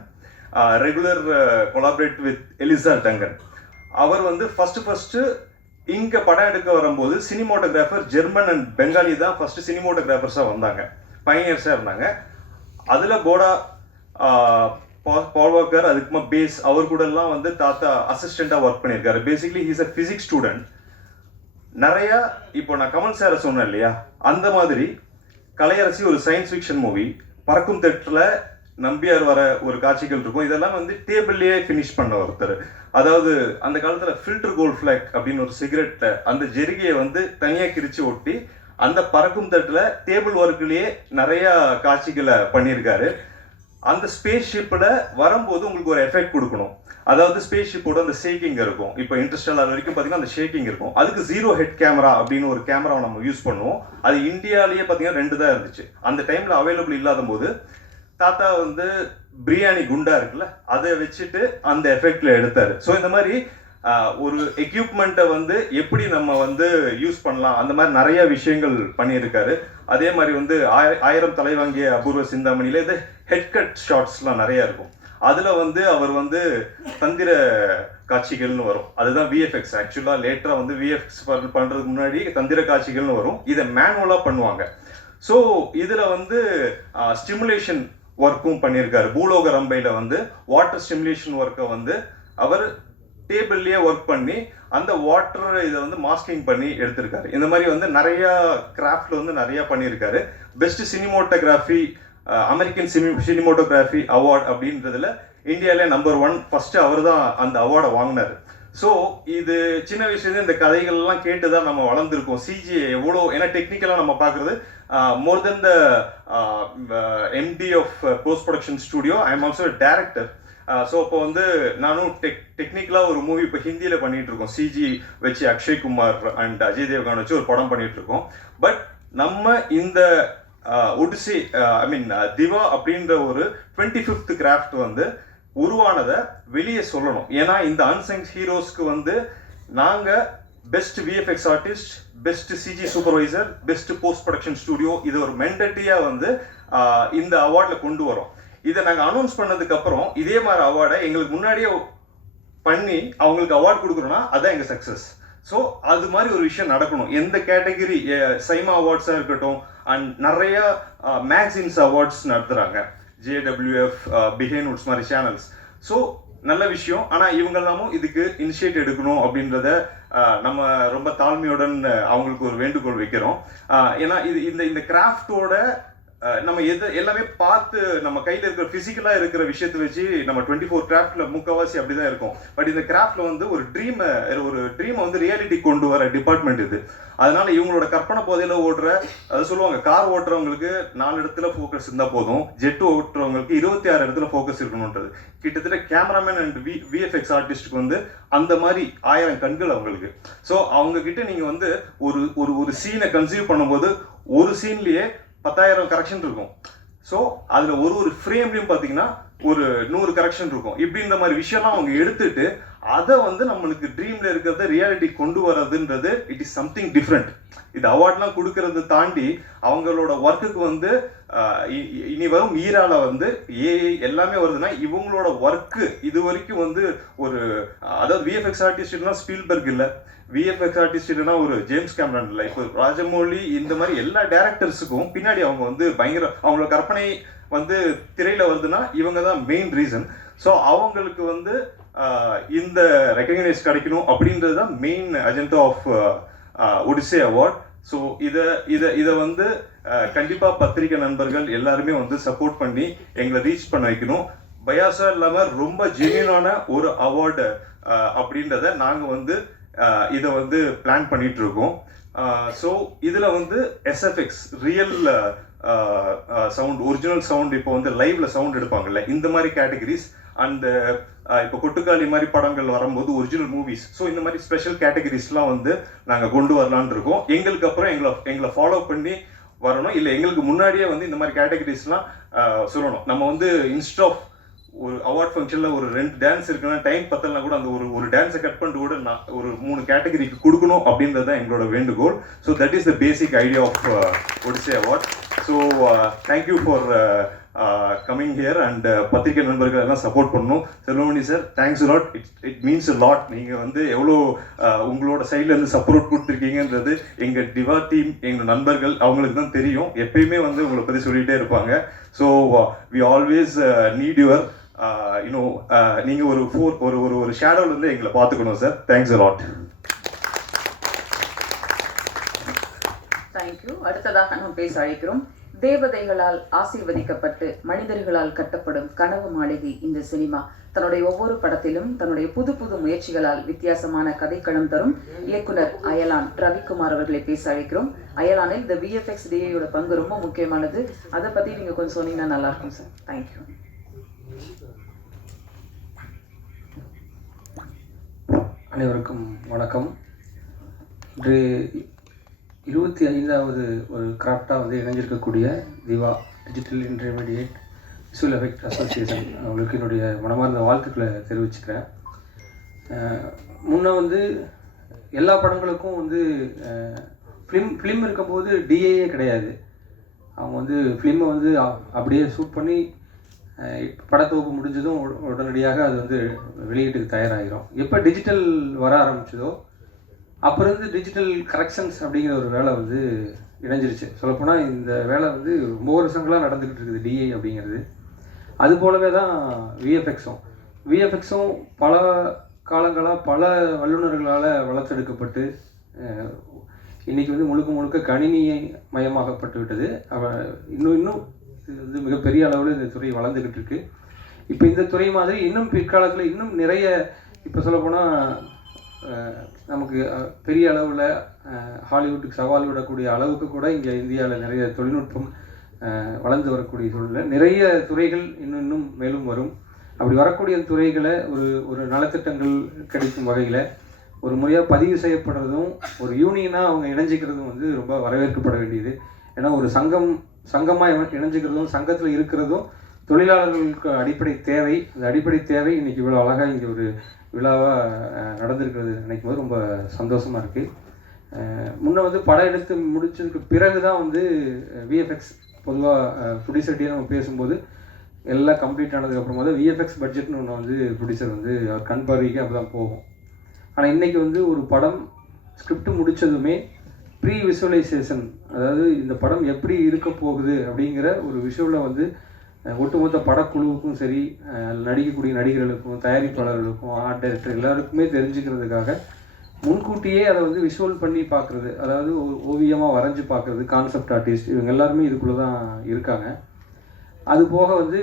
regular collaborate with Eliza Duncan. அவர் வந்து ஃபர்ஸ்ட் இங்கே படம் எடுக்க வரும்போது சினிமோட்டோகிராஃபர் ஜெர்மன் அண்ட் பெங்காலி தான் ஃபர்ஸ்ட் சினிமோட்டோகிராஃபர்ஸாக வந்தாங்க, பைனியர்ஸாக இருந்தாங்க. அதில் போடா பால் வாக்கர், அதுக்குமா பேஸ் அவர் கூட எல்லாம் வந்து தாத்தா அசிஸ்டண்டாக ஒர்க் பண்ணியிருக்காரு. Basically he's a physics student. நிறையா இப்போ நான் கமல் சாரை சொன்னேன் இல்லையா, அந்த மாதிரி கலையரசி ஒரு சயின்ஸ் ஃபிக்ஷன் மூவி, பறக்கும் தெற்றில் நம்பியார் வர ஒரு காட்சிகள் இருக்கும். இதெல்லாம் வந்து டேபிள்லேயே ஃபினிஷ் பண்ண ஒருத்தர். அதாவது அந்த காலத்தில் ஃபில்டர் கோல்ட் ஃபிளாக் அப்படின்னு ஒரு சிகரெட்டில் அந்த ஜெரிகையை வந்து தனியாக கிரிச்சு ஒட்டி அந்த பறக்கும் தட்டில் டேபிள் ஒர்க்லேயே நிறையா காட்சிகளை பண்ணியிருக்காரு. அந்த ஸ்பேஸ் ஷிப்பில் வரும்போது உங்களுக்கு ஒரு எஃபெக்ட் கொடுக்கணும். அதாவது ஸ்பேஸ் ஷிப்போட அந்த ஷேக்கிங் இருக்கும். இப்போ இன்டர்ஸ்டெல்லார் வரைக்கும் பார்த்தீங்கன்னா அந்த ஷேக்கிங் இருக்கும். அதுக்கு 0 ஹெட் கேமரா அப்படின்னு ஒரு கேமராவை நம்ம யூஸ் பண்ணுவோம். அது இந்தியாவிலேயே பார்த்தீங்கன்னா 2 தான் இருந்துச்சு. அந்த டைமில் அவைலபிள் இல்லாத போது தாத்தா வந்து பிரியாணி குண்டா இருக்குல்ல, அதை வச்சுட்டு அந்த எஃபெக்ட்ல எடுத்தாரு. ஸோ இந்த மாதிரி ஒரு எக்யூப்மெண்ட்டை வந்து எப்படி நம்ம வந்து யூஸ் பண்ணலாம், அந்த மாதிரி நிறைய விஷயங்கள் பண்ணியிருக்காரு. அதே மாதிரி வந்து 1000 தலை வாங்கிய அபூர்வ சிந்தாமணியில இது ஹெட் கட் ஷாட்ஸ்லாம் நிறைய இருக்கும். அதுல வந்து அவர் வந்து தந்திர காட்சிகள்னு வரும். அதுதான் விஎஃப்எக்ஸ். ஆக்சுவலா லேட்டரா வந்து விஎஃப்எக்ஸ் பண்றதுக்கு முன்னாடி தந்திர காட்சிகள்னு வரும். இதை மேனுவலா பண்ணுவாங்க. ஸோ இதுல வந்து ஸ்டிமுலேஷன் ஒர்க்கும் பண்ணியிருக்காரு. பூலோக ரம்பையில வந்து வாட்டர் ஸ்டிமுலேஷன் ஒர்க்கை வந்து அவர் டேபிள்லேயே ஒர்க் பண்ணி அந்த வாட்டர் இதை வந்து மாஸ்கிங் பண்ணி எடுத்திருக்காரு. இந்த மாதிரி வந்து நிறைய கிராஃப்ட்ல வந்து நிறைய பண்ணியிருக்காரு. Best cinematography American cinematography award அப்படின்றதுல இந்தியாவிலே நம்பர் 1 ஃபர்ஸ்ட் அவர் தான் அந்த அவார்டை வாங்கினார். ஸோ இது சின்ன வயசுலேருந்து இந்த கதைகள்லாம் கேட்டு தான் நம்ம வளர்ந்துருக்கோம். சிஜி எவ்வளோ, ஏன்னா டெக்னிக்கலாக நம்ம பார்க்குறது more then the MD of post production studio, I am also director. So இப்போ வந்து நானும் டெக்னிக்கலாக ஒரு மூவி இப்போ ஹிந்தியில் பண்ணிகிட்டு இருக்கோம். சிஜி வச்சு அக்ஷய் குமார் அண்ட் அஜய் தேவ்கான் வச்சு ஒரு படம் பண்ணிகிட்டு இருக்கோம். பட் நம்ம இந்த ஒடிசி ஐ மீன் திவா அப்படின்ற ஒரு 25th கிராஃப்ட் வந்து உருவானதை வெளியே சொல்லணும். ஏன்னா இந்த அன்சங் ஹீரோஸ்க்கு வந்து நாங்கள் best VFX artist, best CG supervisor, best post production studio, இது ஒரு மெண்டட்டியாக வந்து இந்த அவார்டில் கொண்டு வரோம். இதை நாங்கள் அனௌன்ஸ் பண்ணதுக்கு அப்புறம் இதே மாதிரி அவார்டை எங்களுக்கு முன்னாடியே பண்ணி அவங்களுக்கு அவார்டு கொடுக்குறோன்னா அதான் எங்கள் சக்ஸஸ். ஸோ அது மாதிரி ஒரு விஷயம் நடக்கணும். எந்த கேட்டகிரி சைமா அவார்ட்ஸாக இருக்கட்டும், அண்ட் நிறைய மேக்சின்ஸ் அவார்ட்ஸ் நடத்துகிறாங்க, JWF, பிஹைண்ட் வுட்ஸ் மாதிரி சேனல்ஸ். ஸோ நல்ல விஷயம். ஆனால் இவங்கெல்லாமும் இதுக்கு இனிஷியேட் எடுக்கணும் அப்படின்றத நம்ம ரொம்ப தாழ்மையுடன் அவங்களுக்கு ஒரு வேண்டுகோள் வைக்கிறோம். ஏன்னா இந்த கிராஃப்டோட நம்ம எல்லாமே பார்த்து நம்ம கையில் இருக்கிற ஃபிசிக்கலாக இருக்கிற விஷயத்தை வச்சு நம்ம 24 கிராஃப்ட்ல முக்கால்வாசி அப்படிதான் இருக்கும். பட் இந்த கிராஃப்ட்ல வந்து ஒரு ட்ரீமை வந்து ரியாலிட்டி கொண்டு வர டிபார்ட்மெண்ட் இது. அதனால இவங்களோட கற்பனை போதையில ஓடுற, அதை சொல்லுவாங்க, கார் ஓட்டுறவங்களுக்கு 4 இடத்துல ஃபோக்கஸ் இருந்தால் போதும், ஜெட் ஓட்டுறவங்களுக்கு 26 இடத்துல ஃபோக்கஸ் இருக்கணுன்றது. கிட்டத்தட்ட கேமராமேன் அண்ட் விஎஃப்எக்ஸ் ஆர்டிஸ்டுக்கு வந்து அந்த மாதிரி 1000 கண்கள் அவங்களுக்கு. ஸோ அவங்க கிட்ட நீங்க வந்து ஒரு சீனை கன்சீவ் பண்ணும்போது ஒரு சீன்லயே 10,000 கரெக்ஷன் இருக்கும். ஸோ அதில் ஒரு ஃப்ரேம்லையும் பார்த்தீங்கன்னா ஒரு 100 கரெக்ஷன் இருக்கும். இப்படின்ற மாதிரி விஷயம்லாம் அவங்க எடுத்துட்டு அதை வந்து நம்மளுக்கு ட்ரீம்ல இருக்கிறத ரியாலிட்டி கொண்டு வர்றதுன்றது இட் இஸ் சம்திங் டிஃப்ரெண்ட். இது அவார்ட்லாம் கொடுக்கறத தாண்டி அவங்களோட ஒர்க்குக்கு வந்து இனி வரும் ஈரால வந்து ஏஐ எல்லாமே வருதுன்னா இவங்களோட ஒர்க்கு இது வரைக்கும் வந்து ஒரு, அதாவது விஎஃப்எக்ஸ் ஆர்டிஸ்ட்னா ஸ்பீல்பர்க் இல்லை, விஎஃப்எக்ஸ் ஆர்டிஸ்ட் இல்லைன்னா ஒரு ஜேம்ஸ் கேமரன் இல்லை, இப்போ ராஜமௌலி, இந்த மாதிரி எல்லா டேரக்டர்ஸுக்கும் பின்னாடி அவங்க வந்து பயங்கர, அவங்களோட கற்பனை வந்து திரையில வருதுன்னா இவங்க தான் மெயின் ரீசன். ஸோ அவங்களுக்கு வந்து இந்த ரெகக்னைஸ் கிடைக்கணும் அப்படின்றது தான் main agenda of Odyssey award. So இதை வந்து கண்டிப்பாக பத்திரிகை நண்பர்கள் எல்லாருமே வந்து சப்போர்ட் பண்ணி எங்களை ரீச் பண்ண வைக்கணும். பயாசா இல்லாமல் ரொம்ப ஜென்யூனான ஒரு அவார்டு அப்படின்றத நாங்கள் வந்து இதை வந்து பிளான் பண்ணிட்டு இருக்கோம். ஸோ இதில் வந்து SFX real sound, original sound, இப்போ வந்து லைவ்ல சவுண்ட் எடுப்பாங்கல்ல, இந்த மாதிரி கேட்டகரிஸ், அண்ட் இப்போ கொட்டுக்காளி மாதிரி படங்கள் வரும்போது ஒரிஜினல் மூவிஸ், ஸோ இந்த மாதிரி ஸ்பெஷல் கேட்டகரிஸ்லாம் வந்து நாங்கள் கொண்டு வரலான் இருக்கோம். எங்களுக்கு அப்புறம் எங்களை ஃபாலோ பண்ணி வரணும், இல்லை எங்களுக்கு முன்னாடியே வந்து இந்த மாதிரி கேட்டகரிஸ்லாம் சொல்லணும். நம்ம வந்து இன்ஸ்ட் ஆஃப் ஒரு அவார்ட் ஃபங்க்ஷனில் ஒரு 2 டான்ஸ் இருக்குன்னா டைம் பத்தலனா கூட அந்த ஒரு டான்ஸை கட் பண்ணிட்டு கூட ஒரு 3 கேட்டகரிக்கு கொடுக்கணும் அப்படின்றது தான் எங்களோட வேண்டுகோள். So that is the basic idea of Odyssey award. So thank you for coming here and பத்திரிகை நண்பர்கள் எல்லாம் சப்போர்ட் பண்ணணும். Selvamani sir, thanks lot. It means lot. நீங்கள் வந்து எவ்வளோ உங்களோட சைட்லேருந்து சப்போர்ட் கொடுத்துருக்கீங்கன்றது எங்கள் டிவா டீம், எங்கள் நண்பர்கள் அவங்களுக்கு தான் தெரியும். எப்பயுமே வந்து உங்களை பற்றி சொல்லிகிட்டே இருப்பாங்க. So we always need your நீங்கள் ஒரு ஷேடோவில் வந்து எங்களை பார்த்துக்கணும் சார். Thanks lot. தேங்க்யூ. அடுத்ததாக நாம் பேச அழைக்கிறோம். தேவதைகளால் ஆசீர்வதிக்கப்பட்டு மனிதர்களால் கட்டப்படும் கனவு மாளிகை இந்த சினிமா தன்னுடைய ஒவ்வொரு படத்திலும் தன்னுடைய புது புது முயற்சிகளால் வித்தியாசமான கதைக்களம் தரும் இயக்குனர் அயலான் ரவிக்குமார் அவர்களை பேச அழைக்கிறோம். அயலானில் இந்த விஎஃப்எக்ஸ் டிஏயோட பங்கு ரொம்ப முக்கியமானது. அதை பத்தி நீங்க கொஞ்சம் சொன்னீங்கன்னா நல்லா இருக்கும் சார். தேங்க்யூ. அனைவருக்கும் வணக்கம். இன்று 25வது ஒரு கிராஃப்டாக வந்து இணைஞ்சிருக்கக்கூடிய Diva digital intermediate visual effect association அவங்களுக்கு என்னுடைய மனமார்ந்த வாழ்த்துக்களை தெரிவிச்சுக்கிறேன். முன்ன வந்து எல்லா படங்களுக்கும் வந்து ஃபிலிம் இருக்கும்போது டிஏஏ கிடையாது. அவங்க வந்து ஃபிலிமை வந்து அப்படியே ஷூட் பண்ணி படத்தொகுப்பு முடிஞ்சதும் உடனடியாக அது வந்து வெளியீட்டுக்கு தயாராகிடும். எப்போ டிஜிட்டல் வர ஆரம்பிச்சதோ அப்புறம் வந்து டிஜிட்டல் கரெக்ஷன்ஸ் அப்படிங்கிற ஒரு வேலை வந்து இணைஞ்சிருச்சு. சொல்லப்போனால் இந்த வேலை வந்து ரொம்ப வருஷங்களாக நடந்துக்கிட்டு இருக்குது டிஏ அப்படிங்கிறது. அது போலவே தான் விஎஃப்எக்ஸும் பல காலங்களாக பல வல்லுநர்களால் வளர்த்தெடுக்கப்பட்டு இன்றைக்கி வந்து முழுக்க கணினியை மயமாகப்பட்டு விட்டது. இன்னும் இது வந்து மிகப்பெரிய அளவில் இந்த துறை வளர்ந்துக்கிட்டு இருக்குது. இப்போ இந்த துறை மாதிரி இன்னும் பிற்காலத்தில் இன்னும் நிறைய, இப்போ சொல்லப்போனால் நமக்கு பெரிய அளவில் ஹாலிவுட்டுக்கு சவால் விடக்கூடிய அளவுக்கு கூட இங்கே இந்தியாவில் நிறைய தொழில்நுட்பம் வளர்ந்து வரக்கூடிய சூழலில் நிறைய துறைகள் இன்னும் மேலும் வரும். அப்படி வரக்கூடிய துறைகளை ஒரு நலத்திட்டங்கள் கிடைக்கும் வகையில் ஒரு முறையாக பதிவு செய்யப்படுறதும் ஒரு யூனியனாக அவங்க இணைஞ்சிக்கிறதும் வந்து ரொம்ப வரவேற்கப்பட வேண்டியது. ஏன்னா ஒரு சங்கம் சங்கமாக இணைஞ்சிக்கிறதும் சங்கத்தில் இருக்கிறதும் தொழிலாளர்களுக்கு அடிப்படை தேவை. அந்த அடிப்படை தேவை இன்றைக்கி இவ்வளோ அழகாக இங்கே ஒரு விழாவாக நடந்திருக்கிறது நினைக்கும் போது ரொம்ப சந்தோஷமாக இருக்குது. முன்ன வந்து படம் எடுத்து முடிச்சதுக்கு பிறகு தான் வந்து விஎஃப்எக்ஸ் பொதுவாக ப்ரொடியூசர்கிட்டே நம்ம பேசும்போது எல்லாம் கம்ப்ளீட் ஆனதுக்கப்புறமா தான் விஎஃப்எக்ஸ் பட்ஜெட்னு ஒன்று வந்து ப்ரொடியூசர் வந்து அவர் கண் பார்வைக்கு அப்போ தான் போகும். ஆனால் இன்றைக்கி வந்து ஒரு படம் ஸ்கிரிப்ட் முடித்ததுமே ப்ரீ விஷுவலைசேஷன், அதாவது இந்த படம் எப்படி இருக்க போகுது அப்படிங்கிற ஒரு விஷுவலை வந்து ஒட்டுமொத்த படக்குழுவுக்கும் சரி, நடிக்கக்கூடிய நடிகர்களுக்கும் தயாரிப்பாளர்களுக்கும் ஆர்ட் டைரக்டர் எல்லாருக்குமே தெரிஞ்சுக்கிறதுக்காக முன்கூட்டியே அதை வந்து விஷுவல் பண்ணி பார்க்குறது, அதாவது ஓவியமாக வரைஞ்சி பார்க்குறது, கான்செப்ட் ஆர்டிஸ்ட் இவங்க எல்லாருமே இதுக்குள்ளே தான் இருக்காங்க. அது போக வந்து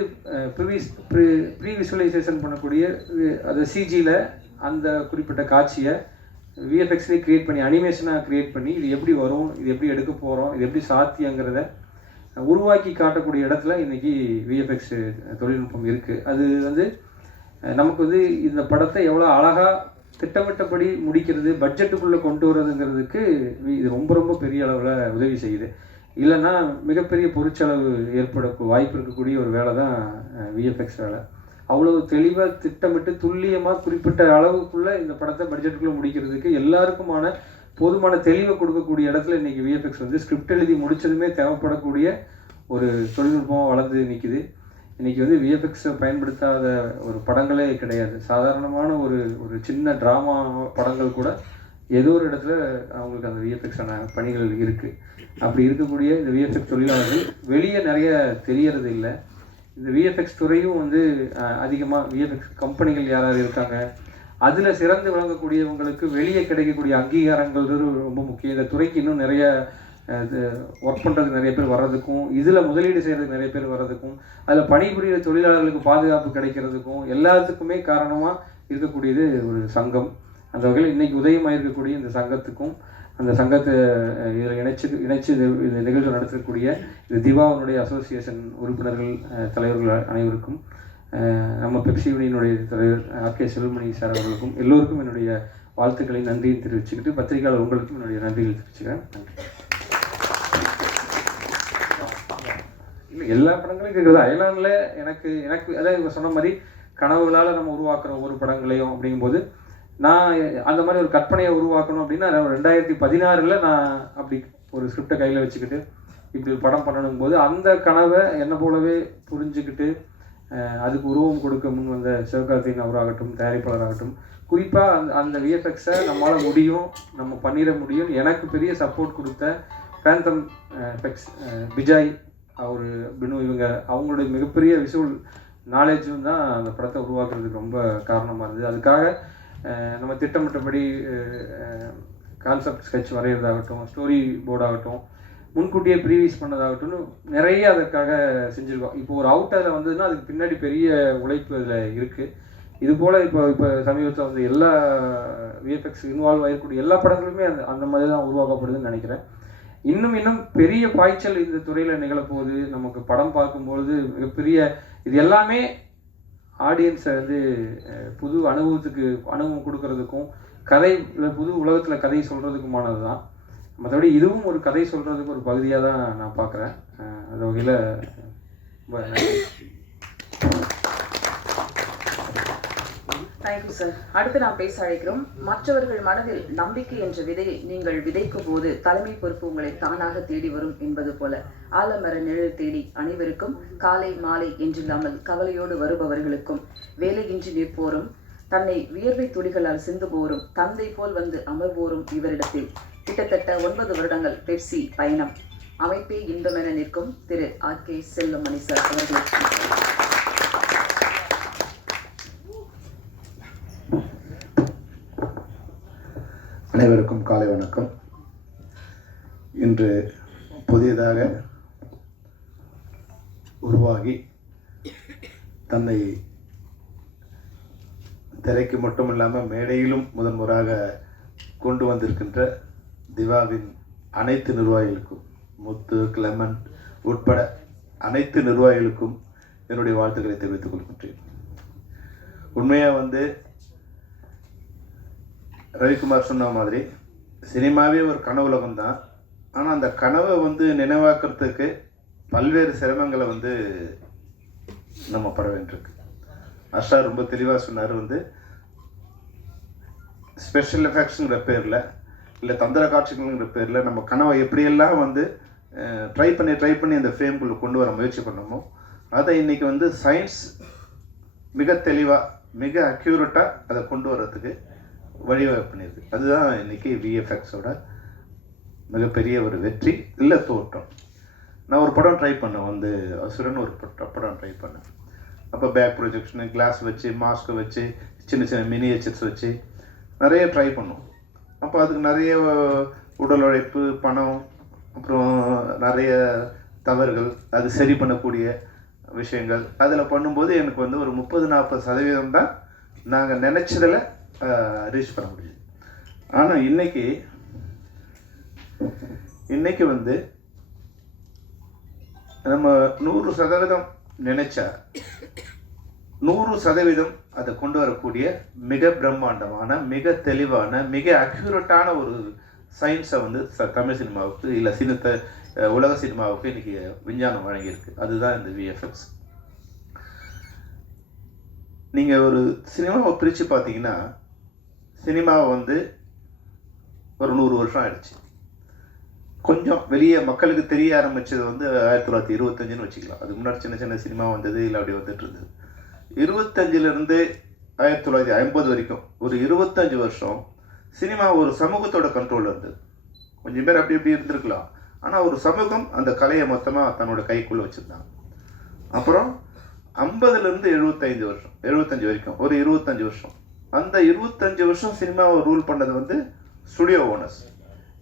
ப்ரீ விஷுவலைசேஷன் பண்ணக்கூடிய அது சிஜியில் அந்த குறிப்பிட்ட காட்சியை விஎஃப்எக்ஸ்லேயே க்ரியேட் பண்ணி அனிமேஷனாக க்ரியேட் பண்ணி இது எப்படி வரும், இது எப்படி எடுக்க போகிறோம், இது எப்படி சாத்தியங்கிறத உருவாக்கி காட்டக்கூடிய இடத்துல இன்றைக்கி விஎஃப்எக்ஸ் தொழில்நுட்பம் இருக்குது. அது வந்து நமக்கு வந்து இந்த படத்தை எவ்வளோ அழகாக திட்டமிட்டபடி முடிக்கிறது, பட்ஜெட்டுக்குள்ளே கொண்டு வர்றதுங்கிறதுக்கு இது ரொம்ப ரொம்ப பெரிய அளவில் உதவி செய்யுது. இல்லைன்னா மிகப்பெரிய பொருட்செலவு ஏற்பட வாய்ப்பு இருக்கக்கூடிய ஒரு வேலை தான் விஎஃப்எக்ஸ் வேலை. அவ்வளோ தெளிவாக திட்டமிட்டு துல்லியமாக குறிப்பிட்ட அளவுக்குள்ளே இந்த படத்தை பட்ஜெட்டுக்குள்ளே முடிக்கிறதுக்கு எல்லாருக்குமான போதுமான தெளிவை கொடுக்கக்கூடிய இடத்துல இன்றைக்கி விஎஃப்எக்ஸ் வந்து ஸ்கிரிப்ட் எழுதி முடித்ததுமே தேவைப்படக்கூடிய ஒரு தொழில்நுட்பமாக வளர்ந்து நிற்கிது. இன்றைக்கி வந்து விஎஃப்எக்ஸை பயன்படுத்தாத ஒரு படங்களே கிடையாது. சாதாரணமான ஒரு சின்ன ட்ராமா படங்கள் கூட ஏதோ ஒரு இடத்துல அவங்களுக்கு அந்த விஎஃப்எக்ஸான பணிகள் இருக்குது. அப்படி இருக்கக்கூடிய இந்த விஎஃப்எக்ஸ் தொழிலாளர்கள் வெளியே நிறைய தெரியறது இல்லை. இந்த விஎஃப்எக்ஸ் துறையும் வந்து அதிகமாக விஎஃப்எக்ஸ் கம்பெனிகள் யாராவது இருக்காங்க, அதில் சிறந்து விளங்கக்கூடியவங்களுக்கு வெளியே கிடைக்கக்கூடிய அங்கீகாரங்கள் ரொம்ப முக்கியம். இந்த துறைக்கு இன்னும் நிறைய ஒர்க் பண்ணுறதுக்கு நிறைய பேர் வர்றதுக்கும், இதில் முதலீடு செய்கிறதுக்கு நிறைய பேர் வர்றதுக்கும், அதில் பணிபுரிகிற தொழிலாளர்களுக்கு பாதுகாப்பு கிடைக்கிறதுக்கும் எல்லாத்துக்குமே காரணமாக இருக்கக்கூடியது ஒரு சங்கம். அந்த வகையில் இன்றைக்கி உதயமாக இருக்கக்கூடிய இந்த சங்கத்துக்கும் அந்த சங்கத்தை இதில் இணைச்சு இந்த நிகழ்வு நடத்தக்கூடிய இந்த திவாவினுடைய அசோசியேஷன் உறுப்பினர்கள் தலைவர்கள் அனைவருக்கும், நம்ம பெப்சி யூனியனுடைய தலைவர் ஆர்கே செல்வமணி சார் அவர்களுக்கும் எல்லோருக்கும் என்னுடைய வாழ்த்துக்களை நன்றியும் தெரிவிச்சுக்கிட்டு பத்திரிகையாளர் உங்களுக்கும் என்னுடைய நன்றிகள் தெரிவிச்சுக்கிறேன். நன்றி. இல்லை, எல்லா படங்களும் இருக்கிறது அயலானில் எனக்கு அதாவது இவங்க சொன்ன மாதிரி கனவுகளால் நம்ம உருவாக்குற ஒவ்வொரு படங்களையும் அப்படிங்கும்போது நான் அந்த மாதிரி ஒரு கற்பனையை உருவாக்கணும் அப்படின்னா 2016 நான் அப்படி ஒரு ஸ்கிரிப்டை கையில் வச்சுக்கிட்டு இப்படி ஒரு படம் பண்ணணும் போது அந்த கனவை என்னை போலவே புரிஞ்சுக்கிட்டு அதுக்கு உருவம் கொடுக்க முன் வந்த சிவகார்த்திகேயன் அவராகட்டும், தயாரிப்பாளராகட்டும், குறிப்பாக அந்த விஎஃப்எக்ஸை நம்மளால் முடியும், நம்ம பண்ணிட முடியும் எனக்கு பெரிய சப்போர்ட் கொடுத்த ஃபேந்தம் எஃபெக்ட்ஸ் விஜய் அவர் பினு இவங்க அவங்களுடைய மிகப்பெரிய விஷுவல் நாலேஜும் தான் அந்த படத்தை உருவாக்குறதுக்கு ரொம்ப காரணமாக இருந்தது. அதுக்காக நம்ம திட்டமிட்டபடி கான்செப்ட் ஸ்கெட்ச் வரைகிறதாகட்டும், ஸ்டோரி போர்டாகட்டும், முன்கூட்டியே ப்ரீவியூஸ் பண்ணதாகட்டும் நிறைய அதற்காக செஞ்சுருக்கோம். இப்போ ஒரு அவுட் அதில் வந்ததுன்னா அதுக்கு பின்னாடி பெரிய உழைப்பு அதில் இருக்குது. இது போல் இப்போ சமீபத்தில் வந்து எல்லா விஎஃப்எக்ஸ் இன்வால்வ் ஆகிருக்கக்கூடிய எல்லா படங்களுமே அந்த மாதிரி தான் உருவாக்கப்படுதுன்னு நினைக்கிறேன். இன்னும் பெரிய பாய்ச்சல் இந்த துறையில் நிகழப்போகுது. நமக்கு படம் பார்க்கும்பொழுது மிகப்பெரிய இது எல்லாமே ஆடியன்ஸை வந்து புது அனுபவம் கொடுக்கறதுக்கும் கதை புது உலகத்தில் கதை சொல்கிறதுக்குமானது தான். மற்றபடி இதுவும் ஒரு கதை சொல்கிறதுக்கு ஒரு பகுதியாக தான் நான் பார்க்குறேன். அந்த வகையில் தேங்க்யூ சார். அடுத்து நாம் பேச அழைக்கிறோம். மற்றவர்கள் மனதில் நம்பிக்கை என்ற விதையை நீங்கள் விதைக்கும் போது தலைமை பொறுப்பு உங்களை தானாக தேடி வரும் என்பது போல ஆலமர நிழல் தேடி அனைவருக்கும் காலை மாலை என்றில்லாமல் கவலையோடு வருபவர்களுக்கும் வேலையின்றி நிற்போரும் தன்னை வியர்வை துளிகளால் சிந்துபோரும் தந்தை போல் வந்து அமர்வோரும் இவரிடத்தில் கிட்டத்தட்ட 9 வருடங்கள் பெப்சி பயணம் அமைப்பே இன்பமென நிற்கும் திரு ஆர்கே செல்வமணி சார் அவர்களுக்கு அனைவருக்கும் காலை வணக்கம். இன்று புதியதாக உருவாகி தன்னை திரைக்கு மட்டும் இல்லாமல் மேடையிலும் முதன்முறையாக கொண்டு வந்திருக்கின்ற திவாவின் அனைத்து நிர்வாகிகளுக்கும், முத்து, கிளமன் உட்பட அனைத்து நிர்வாகிகளுக்கும் என்னுடைய வாழ்த்துக்களை தெரிவித்துக் கொள்கின்றேன். உண்மையாக ரவிக்குமார் சொன்ன மாதிரி சினிமாவே ஒரு கனவுலகம் தான். ஆனால் அந்த கனவை நினைவாக்கிறதுக்கு பல்வேறு சிரமங்களை வந்து நம்ம பட வேண்டியிருக்கு. ஹர்ஷா ரொம்ப தெளிவாக சொன்னார், வந்து ஸ்பெஷல் எஃபெக்ட்ஸுங்கிற பேரில் இல்லை தந்திர காட்சிகள்ங்கிற பேரில் நம்ம கனவை எப்படியெல்லாம் வந்து ட்ரை பண்ணி அந்த ஃப்ரேம்குள்ளே கொண்டு வர முயற்சி பண்ணோமோ அதை இன்றைக்கி வந்து சயின்ஸ் மிக தெளிவாக மிக அக்யூரேட்டாக அதை கொண்டு வர்றதுக்கு வழிவகை பண்ணியிருக்கு. அதுதான் இன்றைக்கி விஎஃப்எக்ஸோட மிகப்பெரிய ஒரு வெற்றி இல்லை தோற்றம். நான் ஒரு படம் ட்ரை பண்ணேன், வந்து அசுரன் ஒரு படம் ட்ரை பண்ணேன். அப்போ பேக் ப்ரொஜெக்ஷனு, கிளாஸ் வச்சு, மாஸ்க்கை வச்சு, சின்ன சின்ன மினியேச்சர்ஸ் வச்சு நிறைய ட்ரை பண்ணோம். அப்போ அதுக்கு நிறைய உடல் உழைப்பு, பணம், அப்புறம் நிறைய தவறுகள், அது சரி பண்ணக்கூடிய விஷயங்கள் அதில் பண்ணும்போது எனக்கு வந்து ஒரு 30-40% தான் நாங்கள் நினச்சதில் ரீச் பண்ண முடியுது. ஆனால் இன்னைக்கு வந்து நம்ம 100% நினைச்சா 100% அதை கொண்டு வரக்கூடிய மிக பிரம்மாண்டமான, மிக தெளிவான, மிக அக்யூரேட்டான ஒரு சயின்ஸை வந்து தமிழ் சினிமாவுக்கு இல்லை உலக சினிமாவுக்கு இன்றைக்கி விஞ்ஞானம் வழங்கியிருக்கு. அதுதான் இந்த விஎஃப்எக்ஸ். நீங்கள் ஒரு சினிமாவை பிரித்து பார்த்தீங்கன்னா, சினிமாவை வந்து ஒரு 100 வருஷம் ஆயிடுச்சு. கொஞ்சம் வெளியே மக்களுக்கு தெரிய ஆரம்பித்தது வந்து 1925ன்னு வச்சுக்கலாம். அதுக்கு முன்னாடி சின்ன சின்ன சினிமா வந்தது, இல்லை அப்படி வந்துட்டு இருந்தது. 25லேருந்து 1950 வரைக்கும் ஒரு 25 வருஷம் சினிமா ஒரு சமூகத்தோட கண்ட்ரோலில் இருந்தது. கொஞ்சம் பேர் அப்படி இப்படி இருந்திருக்கலாம், ஆனால் ஒரு சமூகம் அந்த கலையை மொத்தமாக தன்னோட கைக்குள்ளே வச்சுருந்தாங்க. அப்புறம் 50லேருந்து 75 வரைக்கும் ஒரு 25 வருஷம். அந்த 25 வருஷம் சினிமாவை ரூல் பண்ணது வந்து ஸ்டுடியோ ஓனர்ஸ்.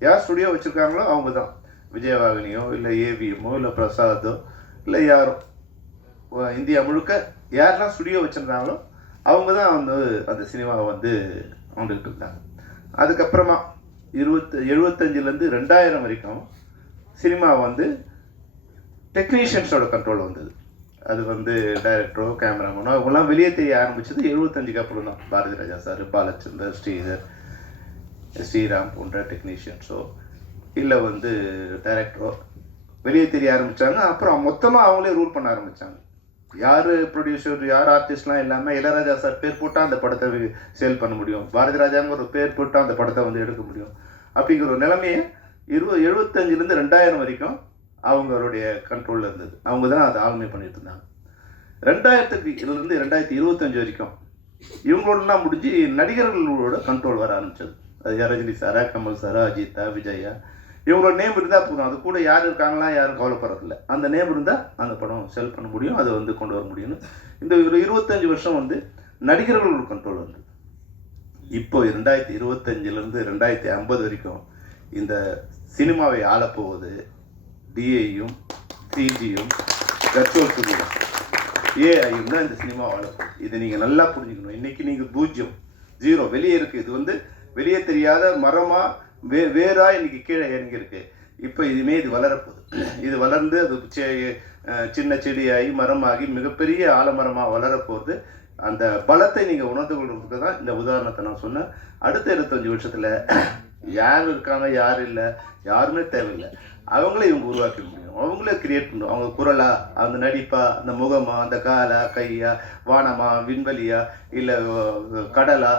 யார் ஸ்டுடியோ வச்சுருக்காங்களோ அவங்க தான். விஜயவாகினியோ இல்லை ஏவிஎம்மோ இல்லை பிரசாதோ இல்லை யாரோ, இந்தியா முழுக்க யாரெல்லாம் ஸ்டுடியோ வச்சுருந்தாங்களோ அவங்க தான் வந்து அந்த சினிமாவை வந்து வந்துக்கிட்டு இருந்தாங்க. அதுக்கப்புறமா 75லேருந்து 2000 வரைக்கும் சினிமா வந்து டெக்னீஷியன்ஸோட கண்ட்ரோல் வந்தது. அது வந்து டைரக்டரோ கேமராமேனோ அவங்களாம் வெளியே தெரிய ஆரம்பித்தது 75க்கு அப்புறம் தான். பாரதி ராஜா சார், பாலச்சந்தர், ஸ்ரீராம் போன்ற டெக்னீஷியன்ஸோ இல்லை வந்து டைரக்டரோ வெளியே தெரிய ஆரம்பித்தாங்க. அப்புறம் மொத்தமாக அவங்களே ரூல் பண்ண ஆரம்பித்தாங்க. யார் ப்ரொடியூசர், யார் ஆர்டிஸ்ட்லாம் இல்லாமல் இளையராஜா சார் பேர் போட்டால் அந்த படத்தை சேல் பண்ண முடியும், பாரதி ராஜாங்க ஒரு பேர் போட்டால் அந்த படத்தை வந்து எடுக்க முடியும். அப்படிங்கிற ஒரு நிலைமையை 75லேருந்து 2000 வரைக்கும் அவங்களுடைய கண்ட்ரோலில் இருந்தது. அவங்க தான் அதை ஆளுமை பண்ணிட்டு இருந்தாங்க. 2000லேருந்து 2025 வரைக்கும் இவங்களோடலாம் முடிஞ்சு நடிகர்களோட கண்ட்ரோல் வர ஆரம்பித்தது. அது ரஜினி சாரா, கமல் சாரா, அஜித்தா, விஜயா, இவங்களோட நேம் இருந்தால் போதும். அது கூட யார் இருக்காங்களா யாரும் கவலைப்படுறதில்ல. அந்த நேம் இருந்தால் அந்த படம் செல் பண்ண முடியும், அதை வந்து கொண்டு வர முடியும்னு இந்த ஒரு 25 வருஷம் வந்து நடிகர்களோட கண்ட்ரோல் வந்தது. இப்போ 2025லேருந்து 2050 வரைக்கும் இந்த சினிமாவை ஆளப்போவது டிஏயும், சிஜியும், கட்ரோல் புரியும், ஏஐயும் தான் இந்த சினிமாவை ஆளப்போகுது. இதை நீங்கள் நல்லா புரிஞ்சுக்கணும். இன்றைக்கி நீங்கள் 0 வெளியே இருக்குது. இது வந்து வெளியே தெரியாத மரமாக வேறா இன்னைக்கு கீழே இறங்கியிருக்கு. இப்போ இதுமே இது வளரப்போகுது. இது வளர்ந்து அது சின்ன செடியாகி மரமாகி மிகப்பெரிய ஆலமரமாக வளரப்போகுது. அந்த பலத்தை நீங்கள் உணர்ந்து கொள்றதுக்கு தான் இந்த உதாரணத்தை நான் சொன்னேன். அடுத்த 25 வருஷத்தில் யார் இருக்காங்க, யார் இல்லை, யாருமே தேவையில்லை. அவங்களே இவங்க உருவாக்க முடியும், அவங்களே கிரியேட் பண்ணுவோம். அவங்க குரலா, அந்த நடிப்பா, அந்த முகமா, அந்த காலா, கையா, வானமா, விண்வெளியா, இல்லை கடலா,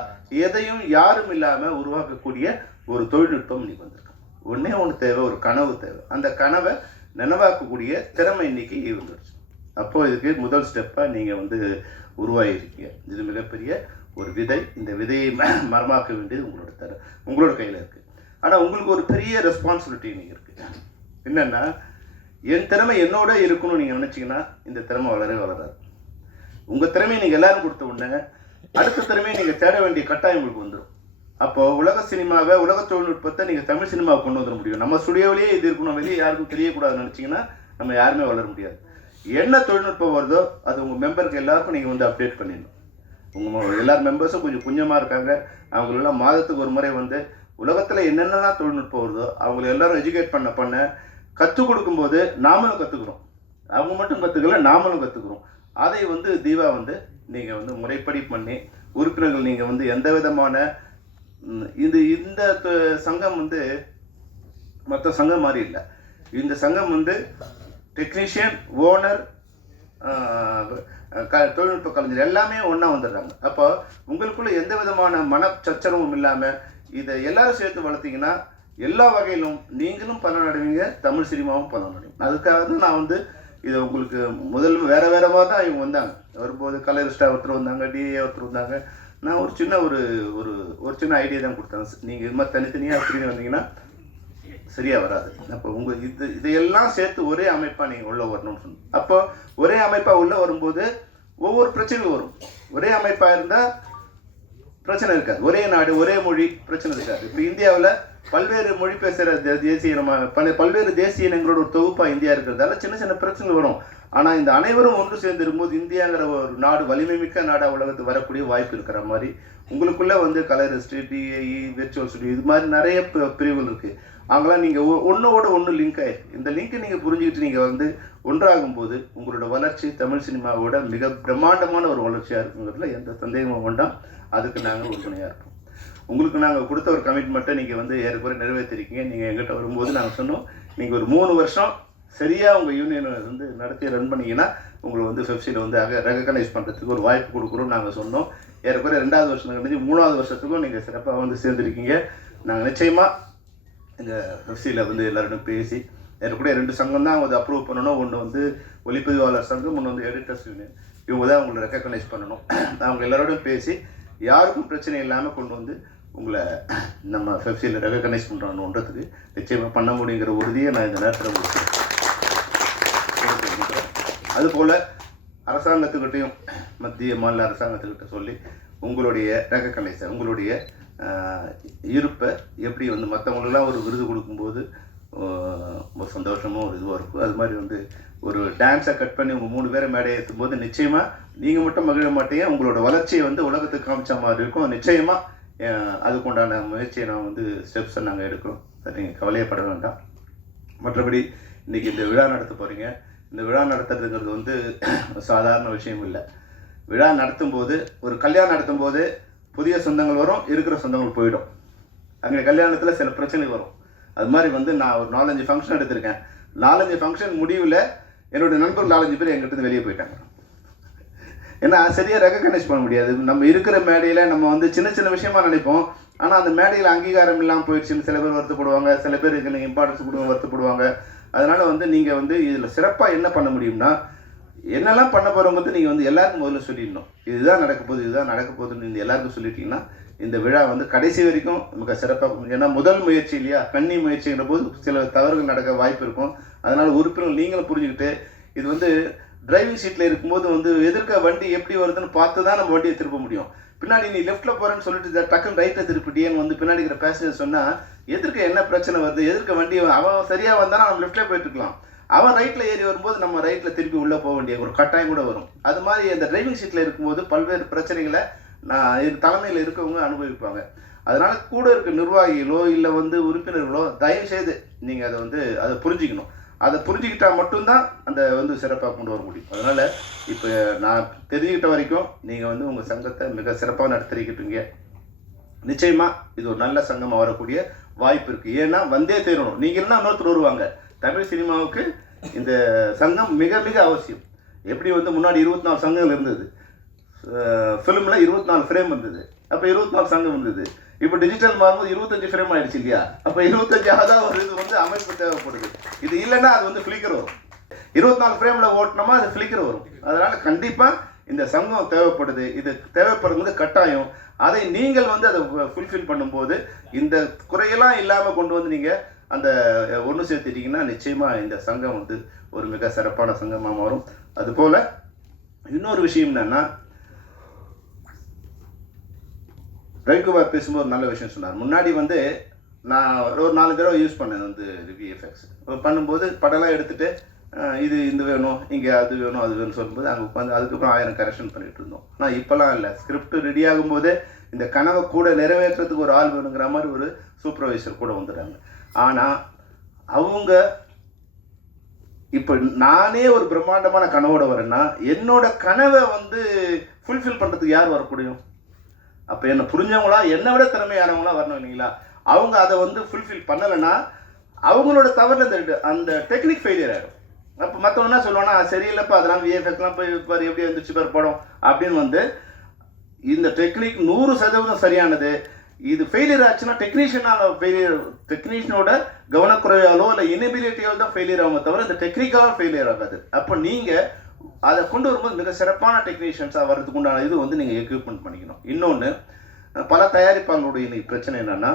எதையும் யாரும் இல்லாமல் உருவாக்கக்கூடிய ஒரு தொழில்நுட்பம் இன்னைக்கு வந்திருக்கு. ஒன்று தேவை, ஒரு கனவு தேவை. அந்த கனவை நினைவாக்கக்கூடிய திறமை இன்னைக்கு வந்துடுச்சு. அப்போது இதுக்கு முதல் ஸ்டெப்பாக நீங்கள் வந்து உருவாகிருக்கீங்க. இது மிகப்பெரிய ஒரு விதை. இந்த விதையை மரமாக்க வேண்டியது உங்களோட கையில் இருக்குது. ஆனால் உங்களுக்கு ஒரு பெரிய ரெஸ்பான்சிபிலிட்டி நீங்கள் இருக்குது. என்னென்னா, என் திறமை என்னோட இருக்கணும்னு நீங்கள் நினச்சிங்கன்னா இந்த திறமை வளராது. உங்கள் திறமையை நீங்கள் எல்லோரும் கொடுத்த உடனே அடுத்த திறமையை நீங்கள் தேட வேண்டிய கட்டாயம் உங்களுக்கு வந்துடும். அப்போது உலக சினிமாவை, உலக தொழில்நுட்பத்தை நீங்கள் தமிழ் சினிமாவை கொண்டு வந்துட முடியும். நம்ம ஸ்டுடியோவிலேயே இது இருக்கணும், வெளியே யாருக்கும் தெரியக்கூடாதுன்னு நினச்சிங்கன்னா நம்ம யாருமே வளர முடியாது. என்ன தொழில்நுட்பம் வருதோ அது உங்கள் மெம்பருக்கு எல்லாருக்கும் நீங்கள் வந்து அப்டேட் பண்ணிடணும். உங்கள் எல்லார் மெம்பர்ஸும் கொஞ்சம் கொஞ்சமாக இருக்காங்க. அவங்களெல்லாம் மாதத்துக்கு ஒரு முறை வந்து உலகத்தில் என்னென்னலாம் தொழில்நுட்பம் வருதோ அவங்கள எல்லாரும் எஜுகேட் பண்ண கற்றுக் கொடுக்கும்போது நாமளும் கற்றுக்குறோம். அவங்க மட்டும் கற்றுக்கல, நாமளும் கற்றுக்குறோம். அதை வந்து தீபா வந்து நீங்கள் வந்து முறைப்படி பண்ணி உறுப்பினர்கள் நீங்கள் வந்து எந்த விதமான இந்த சங்கம் வந்து மற்ற சங்கம் மாதிரி இல்லை. இந்த சங்கம் வந்து டெக்னீஷியன், ஓனர், தொழில்நுட்ப கலைஞர் எல்லாமே ஒன்றா வந்துடுறாங்க. அப்போ உங்களுக்குள்ள எந்த விதமான மனச்சச்சரவும் இல்லாமல் இதை எல்லாரும் சேர்த்து வளர்த்தீங்கன்னா எல்லா வகையிலும் நீங்களும் பலன் அடைவீங்க, தமிழ் சினிமாவும் பலன் அடையும். அதுக்காக தான் நான் வந்து இதை உங்களுக்கு முதல் வேறு வேறமாக தான் இவங்க வந்தாங்க. வரும்போது கலரிஸ்டாக ஒருத்தர் வந்தாங்க, டிஏ ஒருத்தர் வந்தாங்க. நான் ஒரு சின்ன ஒரு சின்ன ஐடியா தான் கொடுத்தேன். நீங்கள் இது மாதிரி தனித்தனியாக அப்படின்னு வந்தீங்கன்னா சரியாக வராது. அப்போ உங்கள் இதையெல்லாம் சேர்த்து ஒரே அமைப்பாக நீங்கள் உள்ளே வரணும்னு சொன்னோம். அப்போ ஒரே அமைப்பாக உள்ளே வரும்போது ஒவ்வொரு பிரச்சனையும் வரும். ஒரே அமைப்பாக இருந்தால் பிரச்சனை இருக்காது. ஒரே நாடு, ஒரே மொழி, பிரச்சனை இருக்காது. இப்போ இந்தியாவில் பல்வேறு மொழி பேசுகிற தேசிய பல்வேறு தேசிய இனங்களோட ஒரு தொகுப்பாக இந்தியா இருக்கிறதால சின்ன சின்ன பிரச்சனை வரும். ஆனால் இந்த அனைவரும் ஒன்று சேர்ந்து இருக்கும்போது இந்தியாங்கிற ஒரு நாடு வலிமை மிக்க நாடாக உலகத்துக்கு வரக்கூடிய வாய்ப்பு இருக்கிற மாதிரி உங்களுக்குள்ளே வந்து கலரிஸ்ட், டிஏஇ, விர்ச்சுவல் ஸ்டுடியோ இது மாதிரி நிறைய பிரிவுகள் இருக்குது. அங்கெல்லாம் நீங்கள் ஒன்றோட ஒன்று லிங்க் ஆகிருக்கு. இந்த லிங்க்கை நீங்கள் புரிஞ்சுக்கிட்டு நீங்கள் வந்து ஒன்றாகும் போது உங்களோட வளர்ச்சி தமிழ் சினிமாவோட மிக பிரம்மாண்டமான ஒரு வளர்ச்சியாக இருக்குங்கிறதுல எந்த சந்தேகமும் வேண்டாம். அதுக்கு நாங்கள் உறுதுணையாக இருப்போம். உங்களுக்கு நாங்கள் கொடுத்த ஒரு கமிட்மெண்ட்டை நீங்கள் வந்து ஏறக்குறைய நிறைவேற்றிருக்கீங்க. நீங்கள் எங்கிட்ட வரும்போது நாங்கள் சொன்னோம், நீங்கள் ஒரு 3 வருஷம் சரியாக உங்கள் யூனியனை வந்து நடத்தி ரன் பண்ணிங்கன்னா உங்களை வந்து பெப்சியில் வந்து ரெகக்னைஸ் பண்ணுறதுக்கு ஒரு வாய்ப்பு கொடுக்குறோம்னு நாங்கள் சொன்னோம். ஏறக்குறைய 2வது வருஷம் கழிஞ்சு 3வது வருஷத்துக்கும் நீங்கள் சிறப்பாக வந்து சேர்ந்துருக்கீங்க. நாங்கள் நிச்சயமாக எங்கள் பெப்சியில் வந்து எல்லாருடன் பேசி ஏறக்குறைய 2 சங்கம் தான் வந்து அப்ரூவ் பண்ணணும். ஒன்று வந்து ஒளிப்பதிவாளர் சங்கம், ஒன்று வந்து எடிட்டர்ஸ் யூனியன். இவங்க தான் உங்களை ரெக்கக்னைஸ் பண்ணணும். அவங்க எல்லாரோடும் பேசி யாருக்கும் பிரச்சனை இல்லாமல் கொண்டு வந்து உங்களை நம்ம பெப்சியில் ரெகக்னைஸ் பண்ணுறோன்றதுக்கு நிச்சயமாக பண்ண முடியுங்கிற உறுதியை நான் இந்த நேரத்தில் கொடுக்குறேன். அதுபோல் அரசாங்கத்துக்கிட்டையும் மத்திய மாநில அரசாங்கத்துக்கிட்ட சொல்லி உங்களுடைய ரெகக்னைஸை, உங்களுடைய இருப்பை எப்படி வந்து மற்றவங்களுக்கெல்லாம் ஒரு விருது கொடுக்கும்போது ஒரு சந்தோஷமும் ஒரு இதுவாக இருக்கும். அது மாதிரி வந்து ஒரு டான்ஸை கட் பண்ணி உங்கள் 3 பேரை மேடை ஏற்றும் போது நிச்சயமாக நீங்கள் மட்டும் மகிழ மாட்டீங்க, உங்களோட வளர்ச்சியை வந்து உலகத்துக்கு காமிச்ச மாதிரி இருக்கும். நிச்சயமாக அதுக்குண்டான முயற்சியை நான் வந்து ஸ்டெப்ஸை நாங்கள் எடுக்கிறோம். அதை நீங்கள் கவலையப்பட வேண்டாம். மற்றபடி இன்றைக்கி இந்த விழா நடத்த போகிறீங்க. இந்த விழா நடத்துறதுங்கிறது வந்து சாதாரண விஷயம் இல்லை. விழா நடத்தும்போது ஒரு கல்யாணம் நடத்தும்போது புதிய சொந்தங்கள் வரும், இருக்கிற சொந்தங்கள் போயிடும். அங்கே கல்யாணத்தில் சில பிரச்சனை வரும். அது மாதிரி வந்து நான் ஒரு 4-5 ஃபங்க்ஷன் எடுத்திருக்கேன். 4-5 ஃபங்க்ஷன் முடிவில் என்னுடைய நண்பர்கள் 4-5 பேர் எங்கிட்ட வெளியே போயிட்டாங்க. ஏன்னா சரியாக ரெகக்னைஸ் பண்ண முடியாது. நம்ம இருக்கிற மேடையில் நம்ம வந்து சின்ன சின்ன விஷயமா நினைப்போம். ஆனால் அந்த மேடையில் அங்கீகாரம் இல்லாமல் போயிடுச்சுன்னு சில பேர் வருத்தப்படுவாங்க, சில பேர் நீங்கள் இம்பார்ட்டன்ஸ் கொடுங்க வருத்தப்படுவாங்க. அதனால் வந்து நீங்கள் வந்து இதில் சிறப்பாக என்ன பண்ண முடியும்னா, என்னெல்லாம் பண்ண போகிறவங்க நீங்கள் வந்து எல்லாருக்கும் முதல்ல சொல்லிடணும். இதுதான் நடக்க போகுது, இதுதான் நடக்க போகுதுன்னு இந்த எல்லாருக்கும் சொல்லிட்டீங்கன்னா இந்த விழா வந்து கடைசி வரைக்கும் நமக்கு சிறப்பாக. ஏன்னா முதல் முயற்சி இல்லையா, கன்னி முயற்சிங்கிற போது சில தவறுகள் நடக்க வாய்ப்பு இருக்கும். அதனால் உறுப்பினர்கள் நீங்களும் புரிஞ்சுக்கிட்டு இது வந்து டிரைவிங் சீட்டில் இருக்கும்போது வந்து எதிர்க்க வண்டி எப்படி வருதுன்னு பார்த்து தான் நம்ம வண்டியை திருப்ப முடியும். பின்னாடி நீ லெஃப்ட்டில் போகிறேன்னு சொல்லிட்டு டக்குன்னு ரைட்டில் திருப்பிட்டியேன்னு வந்து பின்னாடி இருக்கிற பேசஞ்சர் சொன்னால் எதிர்க்க என்ன பிரச்சனை வருது, எதிர்க்க வண்டி அவன் சரியாக வந்தாலும் நம்ம லெஃப்ட்டில் போயிட்டுருக்கலாம், அவன் ரைட்டில் ஏறி வரும்போது நம்ம ரைட்டில் திருப்பி உள்ளே போக வேண்டிய ஒரு கட்டாயம் கூட வரும். அது மாதிரி அந்த டிரைவிங் சீட்டில் இருக்கும்போது பல்வேறு பிரச்சனைகளை இது தலைமையில் இருக்கவங்க அனுபவிப்பாங்க. அதனால் கூட இருக்க நிர்வாகிகளோ இல்லை வந்து உறுப்பினர்களோ தயவுசெய்து நீங்கள் அதை வந்து அதை புரிஞ்சிக்கணும். அதை புரிஞ்சுக்கிட்டால் மட்டும்தான் அந்த வந்து சிறப்பாக கொண்டு வர முடியும். அதனால் இப்போ நான் தெரிஞ்சுக்கிட்ட வரைக்கும் நீங்கள் வந்து உங்கள் சங்கத்தை மிக சிறப்பாக நடத்திக்கிட்டீங்க. நிச்சயமாக இது ஒரு நல்ல சங்கமாக வரக்கூடிய வாய்ப்பு இருக்குது. ஏன்னா வந்தே தீரணும். நீங்கள் இருந்தால் இன்னொருத்தர் வருவாங்க. தமிழ் சினிமாவுக்கு இந்த சங்கம் மிக மிக அவசியம். எப்படி வந்து முன்னாடி 24 சங்கங்கள் இருந்தது, ஃபிலிமில் 24 ஃப்ரேம் இருந்தது, அப்போ 24 சங்கம் இருந்தது. இப்போ டிஜிட்டல் மாறும்போது 25 ஃப்ரேம் ஆகிடுச்சு இல்லையா, அப்போ 25ஆக ஒரு இது வந்து அமைப்பு தேவைப்படுது. இது இல்லைன்னா அது வந்து ஃப்ளிக்கர் வரும். 24 ஃப்ரேமில் ஓட்டினோமா அது ஃப்ளிக்கர் வரும். அதனால் கண்டிப்பாக இந்த சங்கம் தேவைப்படுது. இது தேவைப்படுறது கட்டாயம். அதை நீங்கள் வந்து அதை ஃபுல்ஃபில் பண்ணும்போது இந்த குறையெல்லாம் இல்லாமல் கொண்டு வந்து நீங்கள் அந்த ஒன்று சேர்த்துட்டிங்கன்னா நிச்சயமாக இந்த சங்கம் வந்து ஒரு மிக சிறப்பான சங்கமாக மாறும். அதுபோல் இன்னொரு விஷயம் என்னென்னா, ரவிக்குமார் பேசும்போது நல்ல விஷயம் சொன்னார். முன்னாடி வந்து நான் ஒரு 4 தடவை யூஸ் பண்ணேன் வந்து விஎஃப்எக்ஸ் பண்ணும்போது படம்லாம் எடுத்துகிட்டு இது இந்த வேணும், இங்கே அது வேணும், அது வேணும்னு சொல்லும்போது அங்கே உட்காந்து அதுக்கப்புறம் 1000 கரெக்ஷன் பண்ணிகிட்டு இருந்தோம். ஆனால் இப்போலாம் இல்லை. ஸ்கிரிப்ட் ரெடி ஆகும்போதே இந்த கனவை கூட நிறைவேற்றுறதுக்கு ஒரு ஆள் வேணுங்கிற மாதிரி ஒரு சூப்பர்வைசர் கூட வந்துடுறாங்க. ஆனால் அவங்க இப்போ நானே ஒரு பிரம்மாண்டமான கனவோடு வரேன்னா என்னோட கனவை வந்து ஃபுல்ஃபில் பண்ணுறதுக்கு யார் வரக்கூடியும்? அப்போ என்னை புரிஞ்சவங்களா என்னை விட திறமையானவங்களா வரணும் இல்லைங்களா? அவங்க அதை வந்து ஃபுல்ஃபில் பண்ணலைன்னா அவங்களோட தவறில் அந்த டெக்னிக் ஃபெயிலியர் ஆகிடும். அப்போ மற்றவங்க என்ன சொல்லுவாங்கன்னா சரியில்லைப்பா அதெல்லாம் விஎஃப்எக்ஸ்லாம் போய் பாரு எப்படி வந்துச்சு பாரு படம் அப்படின்னு வந்து இந்த டெக்னிக் 100% சரியானது. இது ஃபெயிலியர் ஆச்சுன்னா டெக்னீஷியனோட கவனக்குறையாலோ இல்லை இனபிலிட்டியால் தான் ஃபெயிலியர் ஆகும் தவிர இந்த டெக்னிக்கலாக ஃபெயிலியர் ஆகாது. அப்போ நீங்கள் அதை கொண்டு வரும்போது மிக சிறப்பான டெக்னீஷியன்ஸாக வர்றதுக்கு உண்டான இது வந்து நீங்கள் எக்யூப்மெண்ட் பண்ணிக்கணும். இன்னொன்று, பல தயாரிப்பாளர்களுடைய இன்னைக்கு பிரச்சனை என்னென்னா,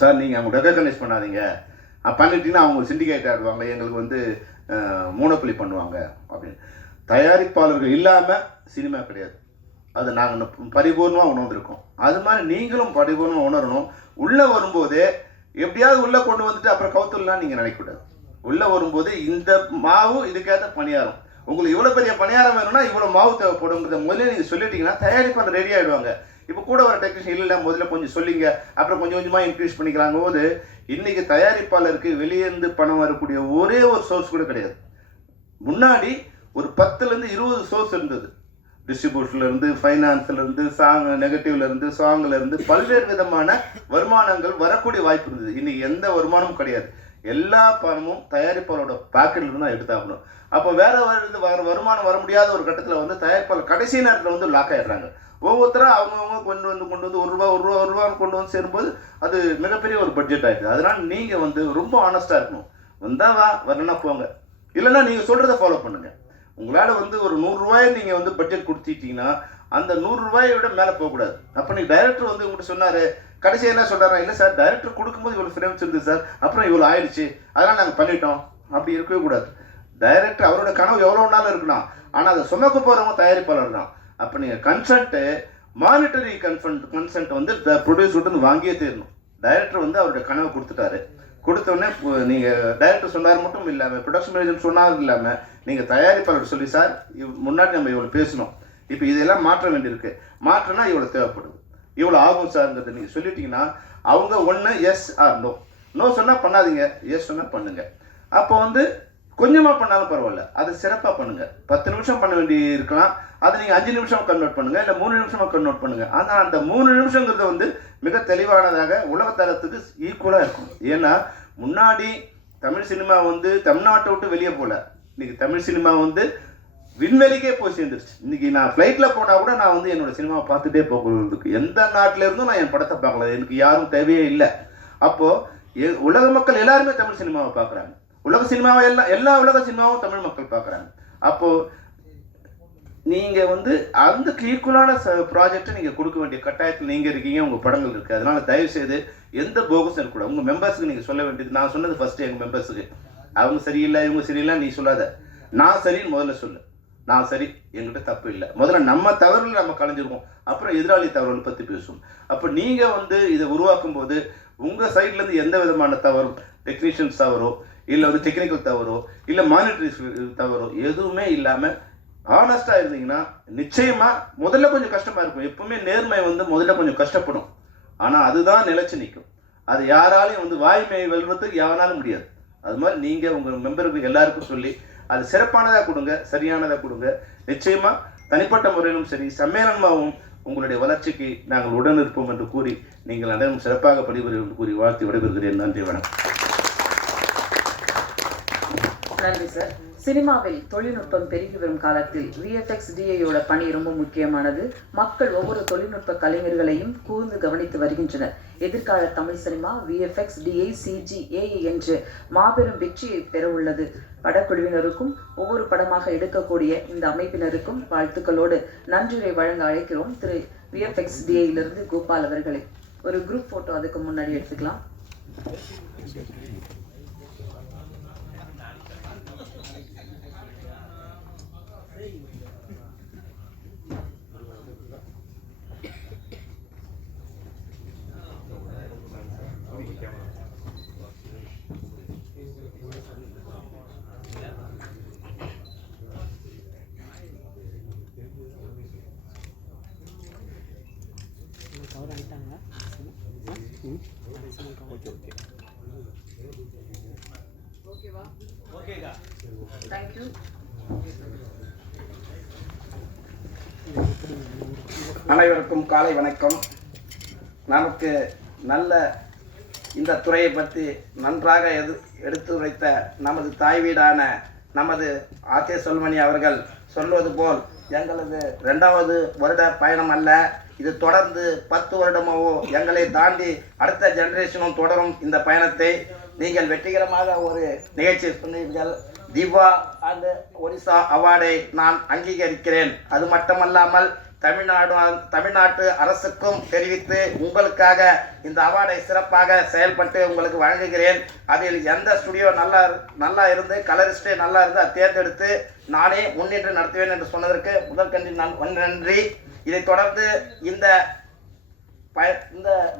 சார் நீங்கள் அவங்க ரெகக்னைஸ் பண்ணாதீங்க, பண்ணிட்டீங்கன்னா அவங்க சிண்டிகேட் ஆடுவாங்க, எங்களுக்கு வந்து மூனோப்பலி பண்ணுவாங்க அப்படின்னு. தயாரிப்பாளர்கள் இல்லாமல் சினிமா கிடையாது. அது நாங்கள் பரிபூர்ணமாக உணர்ந்திருக்கோம். அது மாதிரி நீங்களும் பரிபூர்ணமாக உணரணும். உள்ளே வரும்போதே எப்படியாவது உள்ளே கொண்டு வந்துட்டு அப்புறம் கவுத்துலாம் நீங்கள் நினைக்கக்கூடாது. உள்ளே வரும்போது இந்த மாவு இதுக்கேற்ற பணியாரம், உங்களுக்கு இவ்வளோ பெரிய பணியாரம் வேணும்னா இவ்வளோ மாவு தேவைப்படுங்கிறத முதல்ல நீங்கள் சொல்லிட்டீங்கன்னா தயாரிப்பாளர் ரெடி ஆகிடுவாங்க. இப்போ கூட வர டெக்னீஷியன் இல்லை முதல்ல கொஞ்சம் சொல்லிங்க, அப்புறம் கொஞ்சம் கொஞ்சமாக இன்க்ரீஸ் பண்ணிக்கலாங்க போது இன்றைக்கி தயாரிப்பாளருக்கு வெளியேந்து பணம் வரக்கூடிய ஒரே ஒரு சோர்ஸ் கூட கிடையாது. முன்னாடி ஒரு 10லேருந்து 20 சோர்ஸ் இருந்தது. டிஸ்ட்ரிபியூஷன்லேருந்து, ஃபைனான்ஸ்லேருந்து, நெகட்டிவ்லேருந்து, சாங்லேருந்து பல்வேறு விதமான வருமானங்கள் வரக்கூடிய வாய்ப்பு இருந்தது. இன்றைக்கி எந்த வருமானமும் கிடையாது. எல்லா பணமும் தயாரிப்பாளரோட பாக்கெட்லேருந்து தான் எடுத்தாகணும். அப்போ வேற வருமானம் வர முடியாத ஒரு கட்டத்தில் வந்து தயாரிப்பாளர் கடைசி நேரத்தில் வந்து லாக் ஆகிடுறாங்க. ஒவ்வொருத்தரும் அவங்கவுங்க கொண்டு வந்து ஒரு ரூபான்னு கொண்டு வந்து சேரும்போது அது மிகப்பெரிய ஒரு பட்ஜெட் ஆகிடுது. அதனால் நீங்கள் வந்து ரொம்ப ஆனஸ்ட்டாக இருக்கணும். வந்தால் வரலன்னா போங்க, இல்லைன்னா நீங்கள் சொல்கிறத ஃபாலோ பண்ணுங்கள். உங்களால் வந்து ஒரு 100 ரூபாயை நீங்கள் வந்து பட்ஜெட் கொடுத்துட்டீங்கன்னா அந்த 100 ரூபாயை விட மேலே போகக்கூடாது. அப்போ நீங்கள் டைரக்டர் வந்து உங்கள்கிட்ட சொன்னார், கடைசி என்ன சொல்கிறாரா, இல்லை சார் டைரக்டர் கொடுக்கும்போது இவ்வளோ ஃப்ரேம்ஸ் இருந்தது சார், அப்புறம் இவ்வளோ ஆயிடுச்சு, அதெல்லாம் நாங்கள் பண்ணிட்டோம், அப்படி இருக்கவே கூடாது. டைரக்டர் அவரோட கனவு எவ்வளோ நாளும் இருக்கணும், ஆனால் அதை சுமக்க போகிறவங்க தயாரிப்பாளர் தான். அப்போ நீங்கள் கன்சென்ட்டு, மானிட்டரி கன்சென்ட் வந்து ப்ரொடியூசர்கிட்ட வாங்கியே தீரணும். டைரக்டர் வந்து அவருடைய கனவை கொடுத்தோடனே நீங்கள் டைரக்டர் சொன்னார் மட்டும் இல்லாமல், ப்ரொடக்ஷன் மேனேஜர் சொன்னார் இல்லாமல், நீங்கள் தயாரிப்பாளர் சொல்லி சார் முன்னாடி நம்ம இவ்வளோ பேசணும், இப்போ இதெல்லாம் மாற்ற வேண்டியிருக்கு, மாற்றனா இவ்வளோ தேவைப்படுது, இவ்வளோ ஆகும் சார்ங்கிறத நீங்கள் சொல்லிட்டீங்கன்னா அவங்க ஒன்று எஸ் ஆர் நோ சொன்னால் பண்ணாதீங்க, எஸ் சொன்னால் பண்ணுங்கள். அப்போ வந்து கொஞ்சமாக பண்ணாலும் பரவாயில்ல, அது சிறப்பாக பண்ணுங்கள். 10 நிமிஷம் பண்ண வேண்டி இருக்கலாம், அதை நீங்கள் 5 நிமிஷம் கன்வெர்ட் பண்ணுங்கள், இல்லை 3 நிமிஷமாக கன்வெர்ட் பண்ணுங்கள். ஆனால் அந்த 3 நிமிஷங்கிறது வந்து மிக தெளிவானதாக உலகத்தரத்துக்கு ஈக்குவலாக இருக்கும். ஏன்னா முன்னாடி தமிழ் சினிமா வந்து தமிழ்நாட்டை விட்டு வெளியே போகல, இன்றைக்கி தமிழ் சினிமா வந்து விண்வெளிக்கே போய் சேர்ந்துருச்சு. இன்றைக்கி நான் ஃப்ளைட்டில் போனால் கூட நான் வந்து என்னோடய சினிமாவை பார்த்துட்டே போகிறதுக்கு எந்த நாட்டில் இருந்தும் நான் என் படத்தை பார்க்கல, எனக்கு யாரும் தேவையே இல்லை. அப்போது உலக மக்கள் எல்லாருமே தமிழ் சினிமாவை பார்க்குறாங்க, உலக சினிமாவை எல்லா உலக சினிமாவும் தமிழ் மக்கள் பார்க்குறாங்க. அப்போது நீங்கள் வந்து அந்த ஈக்குவலான ப்ராஜெக்டை நீங்கள் கொடுக்க வேண்டிய கட்டாயத்தில் நீங்கள் இருக்கீங்க, உங்கள் படங்கள் இருக்குது. அதனால் தயவுசெய்து எந்த போகஸும் இருக்கக்கூடாது. உங்கள் மெம்பர்ஸுக்கு நீங்கள் சொல்ல வேண்டியது, நான் சொன்னது ஃபஸ்ட்டு எங்கள் மெம்பர்ஸுக்கு, அவங்க சரியில்லை இவங்க சரியில்லை நீ சொல்லாத, நான் சரின்னு முதல்ல சொல்லு, நான் சரி என்கிட்ட தப்பு இல்லை, முதல்ல நம்ம தவறுகளை நம்ம கலைஞ்சிருக்கோம், அப்புறம் எதிராளி தவறுகளை பற்றி பேசுவோம். அப்போ நீங்கள் வந்து இதை உருவாக்கும் போது உங்கள் சைட்லேருந்து எந்த விதமான தவறும், டெக்னீஷியன்ஸ் தவறோ இல்லை வந்து டெக்னிக்கல் தவறோ இல்லை மானிட்டரி தவறோ எதுவுமே இல்லாமல் ஆனஸ்டாக இருந்தீங்கன்னா நிச்சயமாக முதல்ல கொஞ்சம் கஷ்டமாக இருக்கும். எப்பவுமே நேர்மை வந்து முதல்ல கொஞ்சம் கஷ்டப்படும், ஆனால் அதுதான் நிலைச்சு நிற்கும். அது யாராலையும் வந்து வாய்மையை வெல்வதுக்கு யாராலும் முடியாது. அது மாதிரி நீங்கள் உங்கள் மெம்பருக்கு எல்லாருக்கும் சொல்லி அது சிறப்பானதாக கொடுங்க, சரியானதாக கொடுங்க. நிச்சயமாக தனிப்பட்ட முறையிலும் சரி சம்மேளனமாகவும் உங்களுடைய வளர்ச்சிக்கு நாங்கள் உடன் இருப்போம் என்று கூறி நீங்கள் அனைவரும் சிறப்பாக பணிபுரியும் என்று கூறி வாழ்த்து விடைபெறுகிறேன். நன்றி, வணக்கம். நன்றி சார். சினிமாவில் தொழில்நுட்பம் பெருகி வரும் காலத்தில் VFX-DAயோட பணி ரொம்ப முக்கியமானது. மக்கள் ஒவ்வொரு தொழில்நுட்ப கலைஞர்களையும் கூர்ந்து கவனித்து வருகின்றனர். எதிர்கால தமிழ் சினிமா VFX-DA CG-AI என்று மாபெரும் வெற்றியை பெற உள்ளது. படக்குழுவினருக்கும் ஒவ்வொரு படமாக எடுக்கக்கூடிய இந்த அமைப்பினருக்கும் வாழ்த்துக்களோடு நன்றியை வழங்க அழைக்கிறோம் திரு VFX-DAயிலிருந்து கோபால் அவர்களை. ஒரு குரூப் போட்டோ அதுக்கு முன்னாடி எடுத்துக்கலாம். அனைவருக்கும் காலை வணக்கம். நமக்கு நல்ல இந்த துறையை பற்றி நன்றாக எடுத்துரைத்த நமது தாய் வீடான நமது ஆர்கே செல்வமணி அவர்கள் சொல்வது போல் எங்களது 2வது வருட பயணம் அல்ல, இது தொடர்ந்து 10 வருடமாவோ எங்களை தாண்டி அடுத்த ஜெனரேஷனும் தொடரும் இந்த பயணத்தை. நீங்கள் வெற்றிகரமாக ஒரு நிகழ்ச்சி சொன்னீர்கள். திவா அண்ட் ஒடிசா அவார்டை நான் அங்கீகரிக்கிறேன். அது மட்டுமல்லாமல் தமிழ்நாட்டு அரசுக்கும் தெரிவித்து உங்களுக்காக இந்த அவார்டை சிறப்பாக செயல்பட்டு உங்களுக்கு வழங்குகிறேன். அதில் எந்த ஸ்டுடியோ நல்லா இருந்து கலரிஸ்ட்டு நல்லா இருந்து அதை தேர்ந்தெடுத்து நானே முன்னின்று நடத்துவேன் என்று சொன்னதற்கு முதற்கண்டி நான் நன்றி. இதைத் தொடர்ந்து இந்த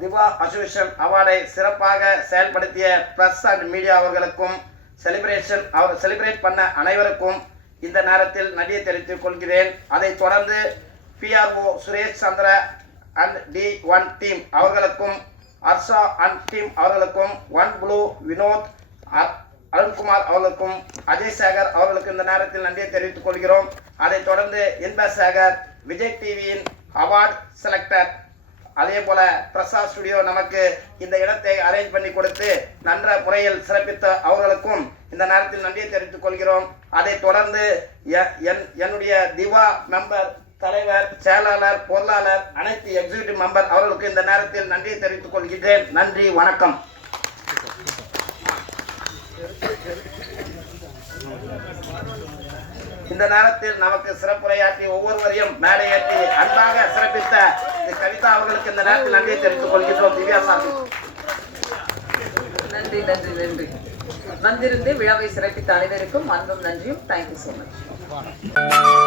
திவா அசோசியேஷன் அவார்டை சிறப்பாக செயல்படுத்திய பிரஸ் அண்ட் மீடியா அவர்களுக்கும் செலிப்ரேட் பண்ண அனைவருக்கும் இந்த நேரத்தில் நன்றியை தெரிவித்துக் கொள்கிறேன். அதைத் தொடர்ந்து PRO Suresh Chandra and D1 team அவர்களுக்கும், ஹர்ஷா அண்ட் டீம் அவர்களுக்கும், ஒன் ப்ளூ வினோத் அருண்குமார் அவர்களுக்கும், அஜய் சேகர் அவர்களுக்கு இந்த நேரத்தில் நன்றியை தெரிவித்துக் கொள்கிறோம். அதைத் தொடர்ந்து இன்ப சேகர், விஜய் டிவியின் அவார்ட் செலக்டர், அதே போல பிரசாத் ஸ்டுடியோ நமக்கு இந்த இடத்தை அரேஞ்ச் பண்ணி கொடுத்து நன்ற முறையில் சிறப்பித்த அவர்களுக்கும் இந்த நேரத்தில் நன்றியை தெரிவித்துக் கொள்கிறோம். அதைத் தொடர்ந்து என்னுடைய திவா மெம்பர், தலைவர், செயலாளர், பொருளாளர், அனைத்து எக்ஸிகியூட்டிவ் மெம்பர் அவர்களுக்கு இந்த நேரத்தில் நன்றியை தெரிவித்துக் கொள்கிறேன். நன்றி, வணக்கம். இந்த நேரத்தில் நமக்கு சிறப்புரையாற்றி ஒவ்வொருவரையும் மேடையேற்றி அன்பாக சிறப்பித்த கவிதா அவர்களுக்கு இந்த நேரத்தில் நன்றியை தெரிவித்துக் கொள்கின்றோம். திவ்யா சாமி, நன்றி நன்றி நன்றி. வந்திருந்து விழாவை சிறப்பித்த அனைவருக்கும் அன்பும் நன்றியும். Thank you so much.